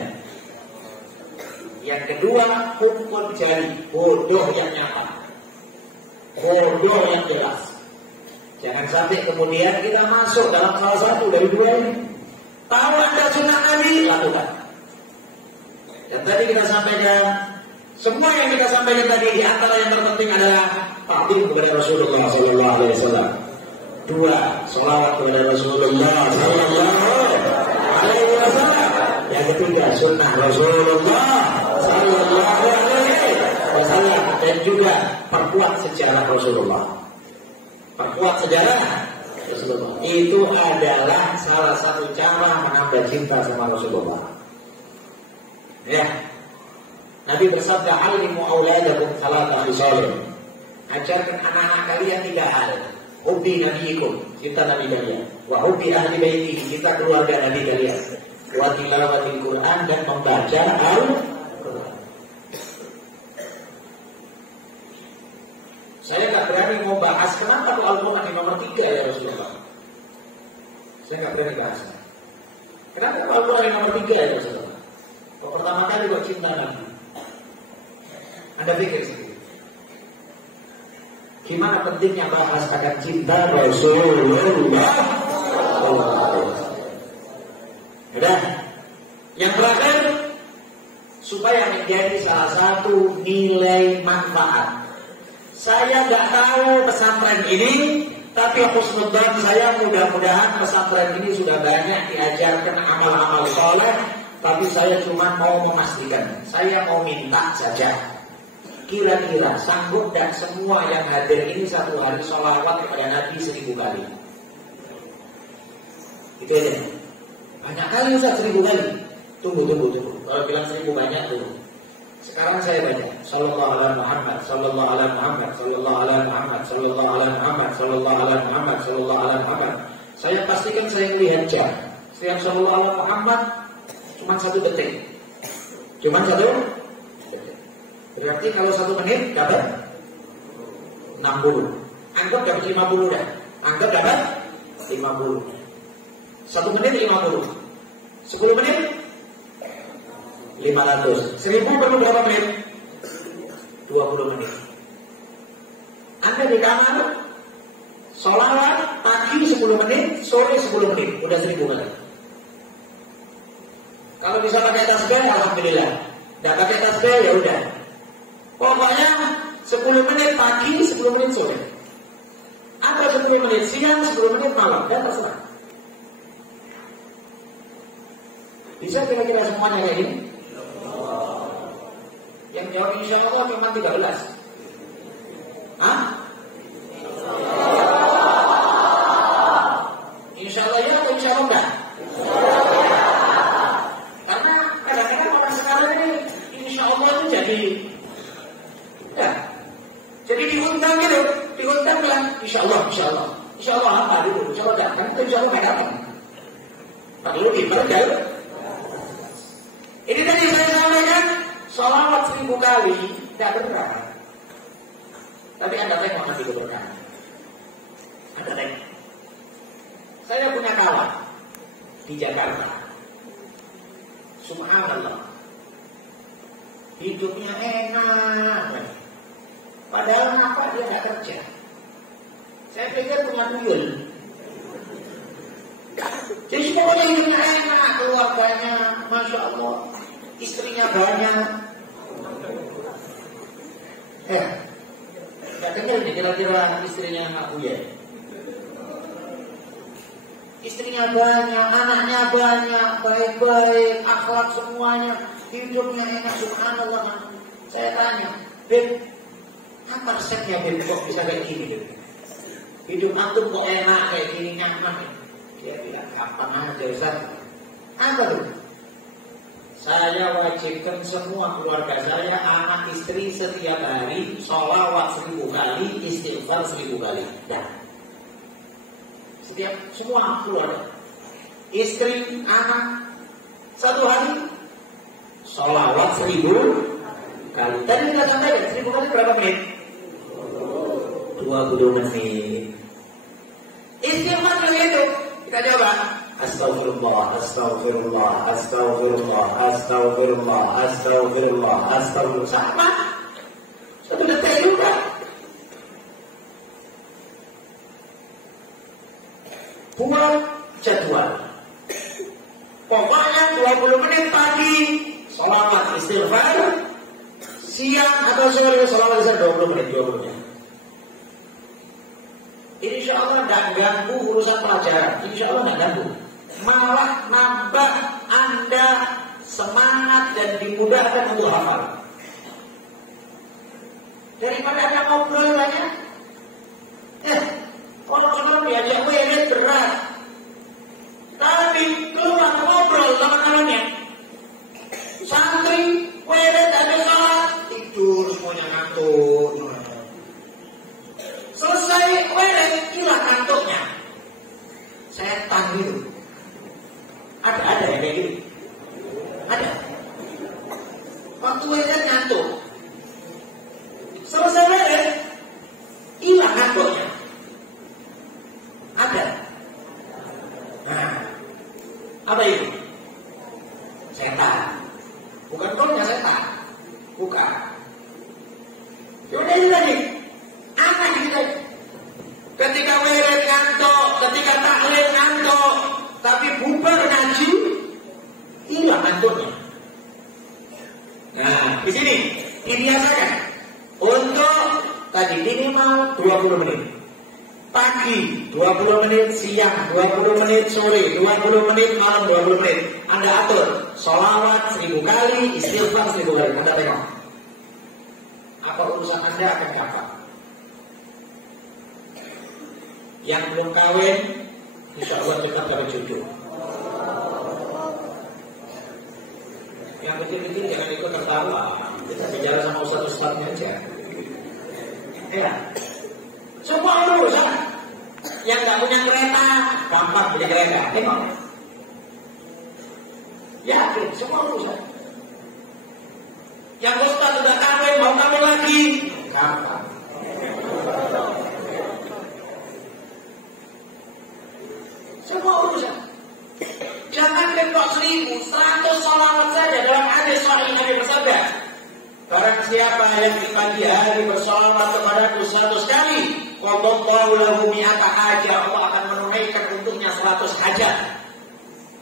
Yang kedua, hukum jali, bodoh yang nyata, bodoh yang jelas. Jangan sampai kemudian kita masuk dalam salah satu dari dua ini. Tahu ada sunnah Nabi, lakukan. Dan tadi kita sampaikan, semua yang kita sampaikan tadi di antara yang terpenting adalah taklim kepada Rasulullah Sallallahu Alaihi Wasallam. Dua, sholawat kepada Rasulullah Sallallahu Alaihi Wasallam. Yang ketiga, sunnah Rasulullah Sallallahu Alaihi Wasallam. Dan juga perkuat sejarah Rasulullah. Perkuat sejarah Rasulullah. Itu adalah salah satu cara menambah cinta sama Rasulullah. Ya. Nabi bersabda, "Alimu auladakum salata khisalin." Ajarkan anak-anak kalian 3 hal. Hubbi nabiyikum, cinta Nabi kalian. Wa hubbi ahli baitihi, cinta keluarga Nabi kalian. Wa tilawatil Quran, dan membaca Al-Quran. Saya tak berani mau bahas kenapa tuh Al-Quran di nomor 3 ya Rasulullah. Saya nggak berani bahas. Kenapa tuh Al-Quran di nomor 3 ya Rasulullah? Pertama kali buat cinta Nabi. Anda pikir sendiri. Gimana pentingnya bahas akan cinta Rasulullah. Udah. Yang terakhir, supaya menjadi salah satu nilai manfaat, Saya nggak tahu pesantren ini, tapi husnudzan saya mudah-mudahan pesantren ini sudah banyak diajarkan amal-amal soleh. Tapi saya cuma mau memastikan, saya mau minta saja. Kira-kira sanggup dan semua yang hadir ini satu hari sholawat kepada Nabi 1000 kali. Itu aja. Banyak kali Ustaz, 1000 kali. Tunggu. Kalau bilang 1000 banyak tuh. Sekarang saya baca sallallahu alaihi Muhammad, sallallahu alaihi Muhammad, sallallahu alaihi Muhammad, sallallahu alaihi Muhammad, sallallahu alaihi Muhammad, sallallahu alaihi Muhammad. Saya pastikan saya melihat jam. Setiap sallallahu alaihi Muhammad cuma 1 detik. Cuma 1 detik. Berarti kalau 1 menit dapat 60. Anggap dapat 50 dah. Anggap dapat 50. 1 menit 50. 10 menit 500. 1000 perlu berapa menit? 20 menit. Anda di kamar sholawat pagi 10 menit, sore 10 menit, udah 1000 kali. Kalau bisa pakai tasbih, alhamdulillah. Tidak pakai tasbih, ya udah. Pokoknya 10 menit pagi, 10 menit sore. Atau 10 menit siang, 10 menit malam, dan terserah. Bisa kira-kira semuanya kayak gini? Yang jawab insya Allah cuma 13. Hah? Insya Allah ya atau insya Allah enggak? Karena kadang-kadang orang sekarang ini insya Allah itu jadi diundang gitu, diundang bilang insya Allah apa dulu, insya Allah enggak, kan itu insya Allah enggak datang. Tapi lu pintar kan? Ini tadi saya sampaikan sholawat 1000 kali tidak berat. Tapi Anda tengok nanti keberkahan. Anda tengok. Saya punya kawan di Jakarta. Subhanallah. Hidupnya enak. Padahal apa dia nggak kerja. Saya pikir punya tuyul. Jadi semuanya hidupnya enak, keluarganya, masya Allah, istrinya banyak. Nggak dengar nih kira-kira istrinya Abu ya. Istrinya banyak, anaknya banyak, baik-baik, akhlak semuanya, hidupnya enak, subhanallah. Saya tanya, Beb, apa resepnya Beb kok bisa kayak gini? Hidup antum kok enak kayak gini, nyaman? Dia bilang gampang aja Ustaz. Apa tuh? Saya wajibkan semua keluarga saya, anak istri setiap hari sholawat 1000 kali, istighfar 1000 kali. Dah. Setiap semua keluarga, istri, anak, satu hari sholawat 1000 kali. Tadi kita sampaikan 1000 kali berapa menit? 20 menit. Istighfar begitu. Kita coba. Astagfirullah, astagfirullah, astagfirullah, astagfirullah, astagfirullah, astagfirullah. Sama. 1 detik juga. Buat jadwal. Pokoknya 20 menit pagi sholawat istighfar, siang atau sore sholawat istighfar 20 menit. Insya Allah tidak ganggu urusan pelajaran. Insya Allah tidak ganggu. Malah nambah Anda semangat dan dimudahkan untuk hafal. Daripada Anda ngobrol banyak. Orang-orang diajak wirid berat. Tapi keluar ngobrol sama kawannya. Santri wirid ada salat tidur semuanya ngantuk. Selesai wirid hilang ngantuknya. Setan gitu. Ada yang kayak gitu. Ada. Waktu wirid ngantuk. Selesai wirid hilang ngantuknya. Ada. Nah, apa itu? Setan. Bukan kolnya setan. Bukan. Yaudah ini lagi. Apa gitu? Ketika wirid ngantuk, ketika tahlil ngantuk, tapi bubar ngaji, hilang ngantuknya. Nah, di sini dibiasakan untuk tadi minimal 20 menit. Pagi 20 menit, siang 20 menit, sore 20 menit, malam 20 menit. Anda atur, sholawat 1000 kali, istighfar 1000 kali. Anda tengok apa urusan Anda akan gampang. Yang belum kawin, insya Allah tetap dapat jodoh. Yang kecil-kecil jangan ikut tertawa. Kita bicara sama ustaz-ustaznya aja. Ya, semua urusan. Yang nggak punya kereta, gampang punya kereta. Tengok. Yakin, semua urusan. Yang ustaz sudah kawin, mau kawin lagi, gampang. Semua urusan. Jangan ketok 1000, 100 sholawat saja. Dalam hadis sahih Nabi bersabda, barang siapa yang di pagi hari bersolawat kepadaku 100 kali, qadallahu lahu mi'ata hajah, Allah akan menunaikan untuknya 100 hajat.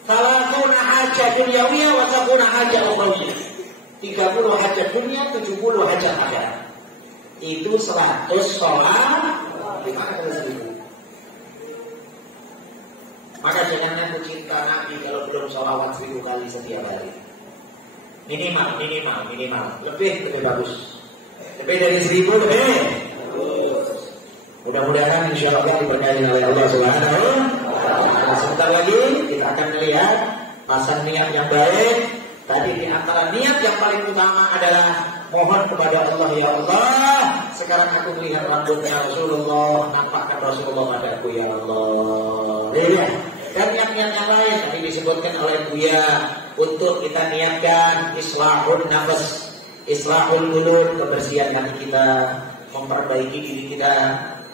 Salatuna hajat dunyawiyah wa sabuna hajat ukhrawiyah. 30 hajat dunia, 70 hajat akhirat. Itu 100 sholat dimakan 1000. Maka jangan ngaku cinta Nabi kalau belum sholawat 1000 kali setiap hari. Minimal. Lebih bagus. Lebih dari 1000 lebih. Mudah-mudahan insya Allah diberkahi oleh Allah Subhanahu wa Ta'ala. Sebentar lagi kita akan melihat pasang niat yang baik. Tadi di antara niat yang paling utama adalah mohon kepada Allah, ya Allah, sekarang aku melihat rambutnya Rasulullah, nampakkan Rasulullah padaku, ya Allah. Ya. Dan niat-niat yang lain tadi disebutkan oleh Buya untuk kita niatkan islahul nafas, islahul qulub, kebersihan hati kita, memperbaiki diri kita,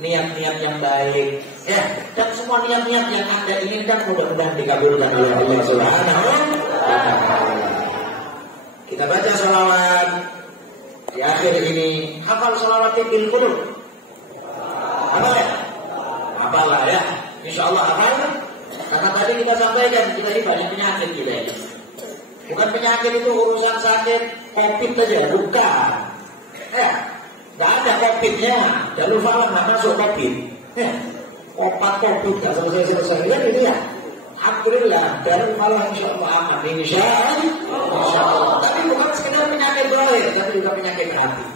niat-niat yang baik. Ya, dan semua niat-niat yang Anda inginkan mudah-mudahan dikabulkan oleh Allah Subhanahu wa Ta'ala. Kita baca sholawat di akhir ini. Hafal sholawat bil qulub? Hafal ya? Hafal lah ya. Insya Allah hafal. Karena tadi kita sampaikan kita ini banyak penyakit kita ini. Bukan penyakit itu urusan sakit COVID saja, bukan. Nggak ada COVID-nya. Jangan lupa nggak masuk COVID. Obat COVID nggak selesai kan ini ya. Alhamdulillah, dari malah insya Allah aman, insya Allah. Tapi bukan sekedar penyakit lahir, tapi juga penyakit hati.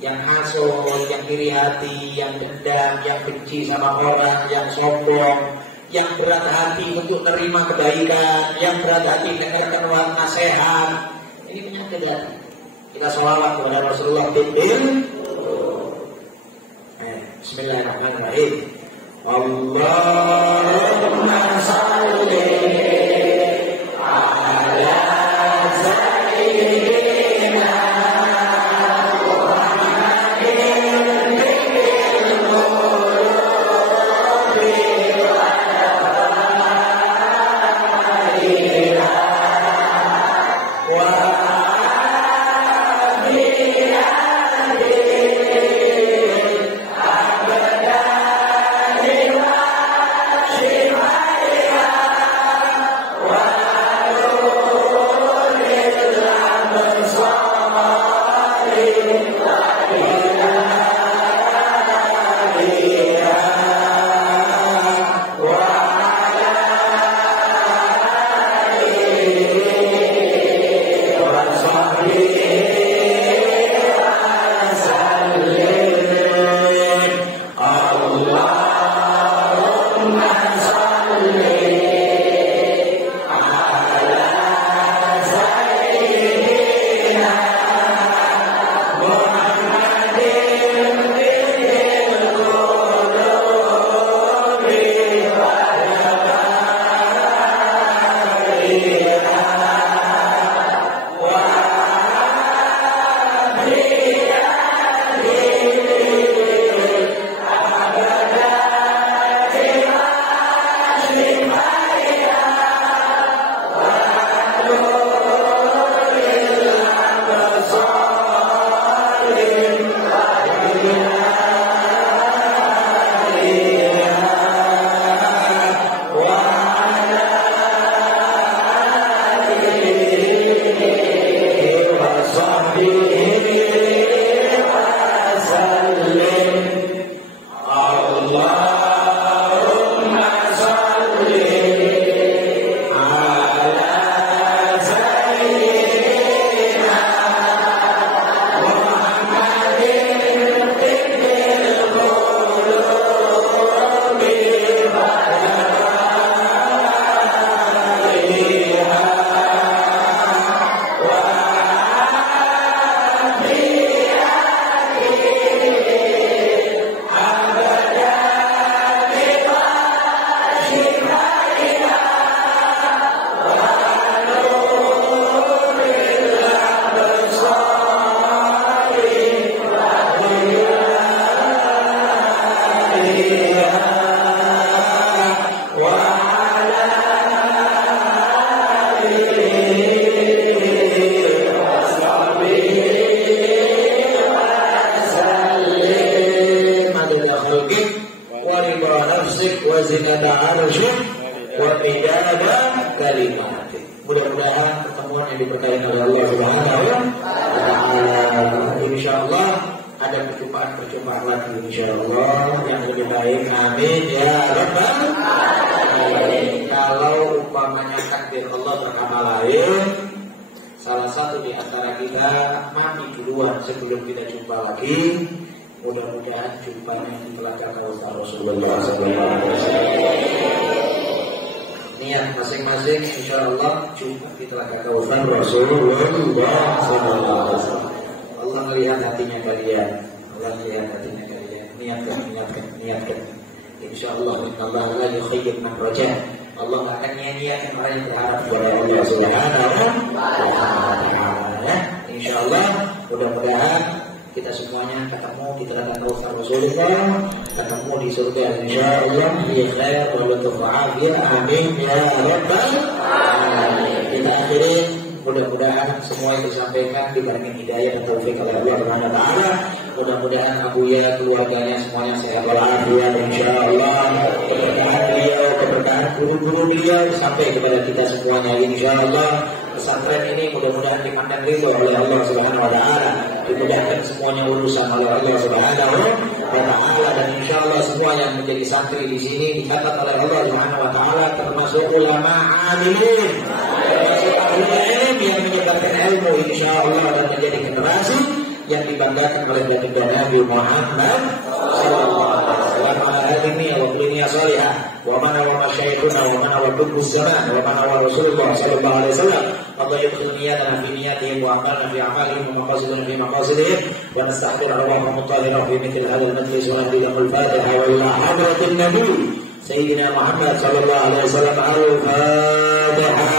Yang hasut, yang iri hati, yang dendam, yang benci sama orang, yang sombong, yang berat hati untuk menerima kebaikan, yang berat hati dengarkan nasihat. Ini penyakit hati. Kita sholawat kepada Rasulullah Bismillahirrahmanirrahim. Allahumma salli ala sayyidina Muhammadin bil qulubi wa semuanya diberkahi oleh Allah Subhanahu wa taala. Insyaallah ada perjumpaan lagi insyaallah yang lebih baik. Amin ya rabbal alamin. Kalau umpamanya takdir Allah berkata lain, salah satu di antara kita mati duluan sebelum kita jumpa lagi. Mudah-mudahan jumpanya di belakang Rasulullah SAW. Niat masing-masing insyaallah jumpa di telaga Kautsar Rasulullah SAW. Allah melihat hatinya kalian. Allah melihat hatinya kalian. Niatkan. Insyaallah Allah la yukhayyib man raja. Allah akan nyanyiakan orang yang berharap kepada Allah Subhanahu wa taala. Insyaallah mudah-mudahan kita semuanya ketemu di telaga Kautsar Rasulullah, ketemu di surga insyaallah bi khair wa afiyah. Amin ya rabbal alamin. Kita akhiri mudah-mudahan semua yang disampaikan diberikan hidayah dan taufik oleh Allah Subhanahu wa taala. Mudah-mudahan Abuya keluarganya semuanya sehat walafiat insyaallah. Keberkahan beliau, keberkahan guru-guru beliau sampai kepada kita semuanya insyaallah. Pesantren ini mudah-mudahan dipandang ridho oleh Allah Subhanahu wa taala, dimudahkan semuanya urusan oleh Allah Subhanahu wa taala, dan insyaallah semua yang menjadi santri di sini dicatat oleh Allah Subhanahu wa taala termasuk ulama amilin, termasuk ahli ilmu yang menyebarkan ilmu insyaallah dan menjadi generasi yang dibanggakan oleh baginda Nabi Muhammad sallallahu alaihi wasallam. Hadhihi wa dunya salihah wa mana wa masyayikhuna wa mana wa dubus zaman wa mana wa Rasulullah sallallahu alaihi wasallam. Allah yaqul niyatana fi niyatihim wa amalna fi amalihim wa maqasiduna fi maqasidihim wa nastaghfir arwahahum mutahhirah fi mithl hadha al-majlis wa nahdi lahum al-fatiha wa ila hadratin nabi sayyidina Muhammad sallallahu alaihi wasallam al-fatiha.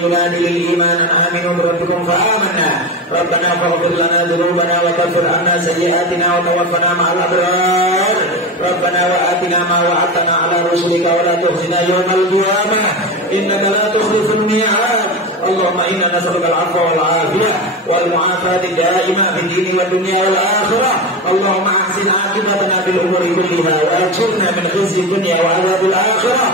ينادي للإيمان أن آمنوا بربكم فآمنا ربنا فاغفر لنا ذنوبنا وكفر عنا سيئاتنا وتوفنا مع الأبرار ربنا وآتنا ما وعدتنا على رسلك ولا تخزنا يوم القيامة إنك لا تخلف الميعاد. اللهم إنا نسألك العفو والعافية والمعافاة الدائمة في الدين والدنيا والآخرة. اللهم أحسن عاقبتنا في الأمور كلها وأجرنا من خزي الدنيا وعذاب الآخرة.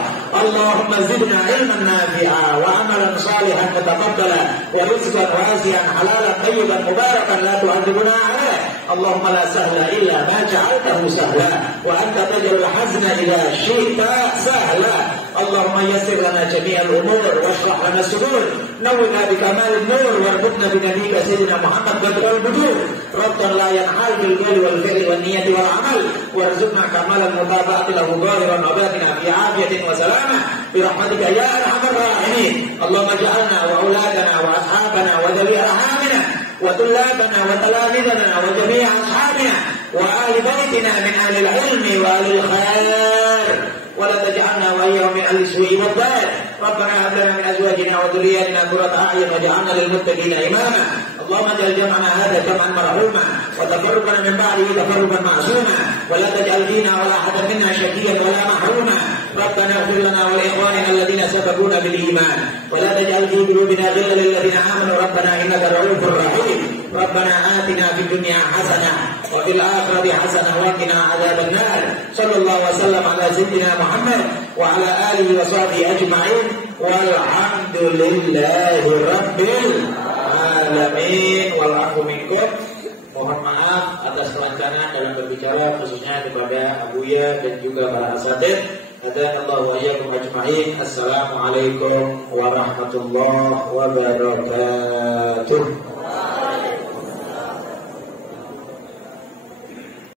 اللهم زدنا علما نافعا وعملا صالحا متقبلا ورزقا واسعا حلالا طيبا مباركا لا تعذبنا عليه. اللهم لا سهل إلا ما جعلته سهلا وأنت تجعل الحزن إذا شئت سهلا. اللهم يسر لنا جميع الأمور واشرح لنا الصدور نورنا بكمال النور واربطنا بنبيك سيدنا محمد بدر البدور ربنا لا ينحل بالقول والفعل والنية والعمل وارزقنا كمال المتابعة له ظاهرا وباطنا في عافية وسلامة برحمتك يا أرحم الراحمين. اللهم اجعلنا وأولادنا وأصحابنا وذوي أرحامنا وطلابنا وتلاميذنا وجميع أصحابنا وآل بيتنا من أهل العلم وأهل الخير ولا تجعلنا وإياهم من أهل السوء والضلال. ربنا هب لنا من أزواجنا وذرياتنا قرة أعين واجعلنا للمتقين إماما. اللهم اجعل جمعنا هذا جمعا مرحوما وتفرقنا من بعده تفرقا معصوما ولا تجعل فينا ولا أحد منا شقيا ولا محروما. ربنا اغفر لنا ولإخواننا الذين سبقونا بالإيمان ولا تجعل في قلوبنا غلا للذين آمنوا ربنا إنك رؤوف رحيم. ربنا آتنا في الدنيا حسنة وفي الآخرة حسنة وقنا عذاب النار. صلى الله وسلم على سيدنا محمد وعلى آله وصحبه أجمعين والحمد لله رب العالمين والعفو منكم. Mohon maaf atas kelancaran dalam berbicara khususnya kepada Abuya dan juga para asatidz. Hadanallahu wa iyyakum ajma'in. Assalamualaikum warahmatullahi wabarakatuh.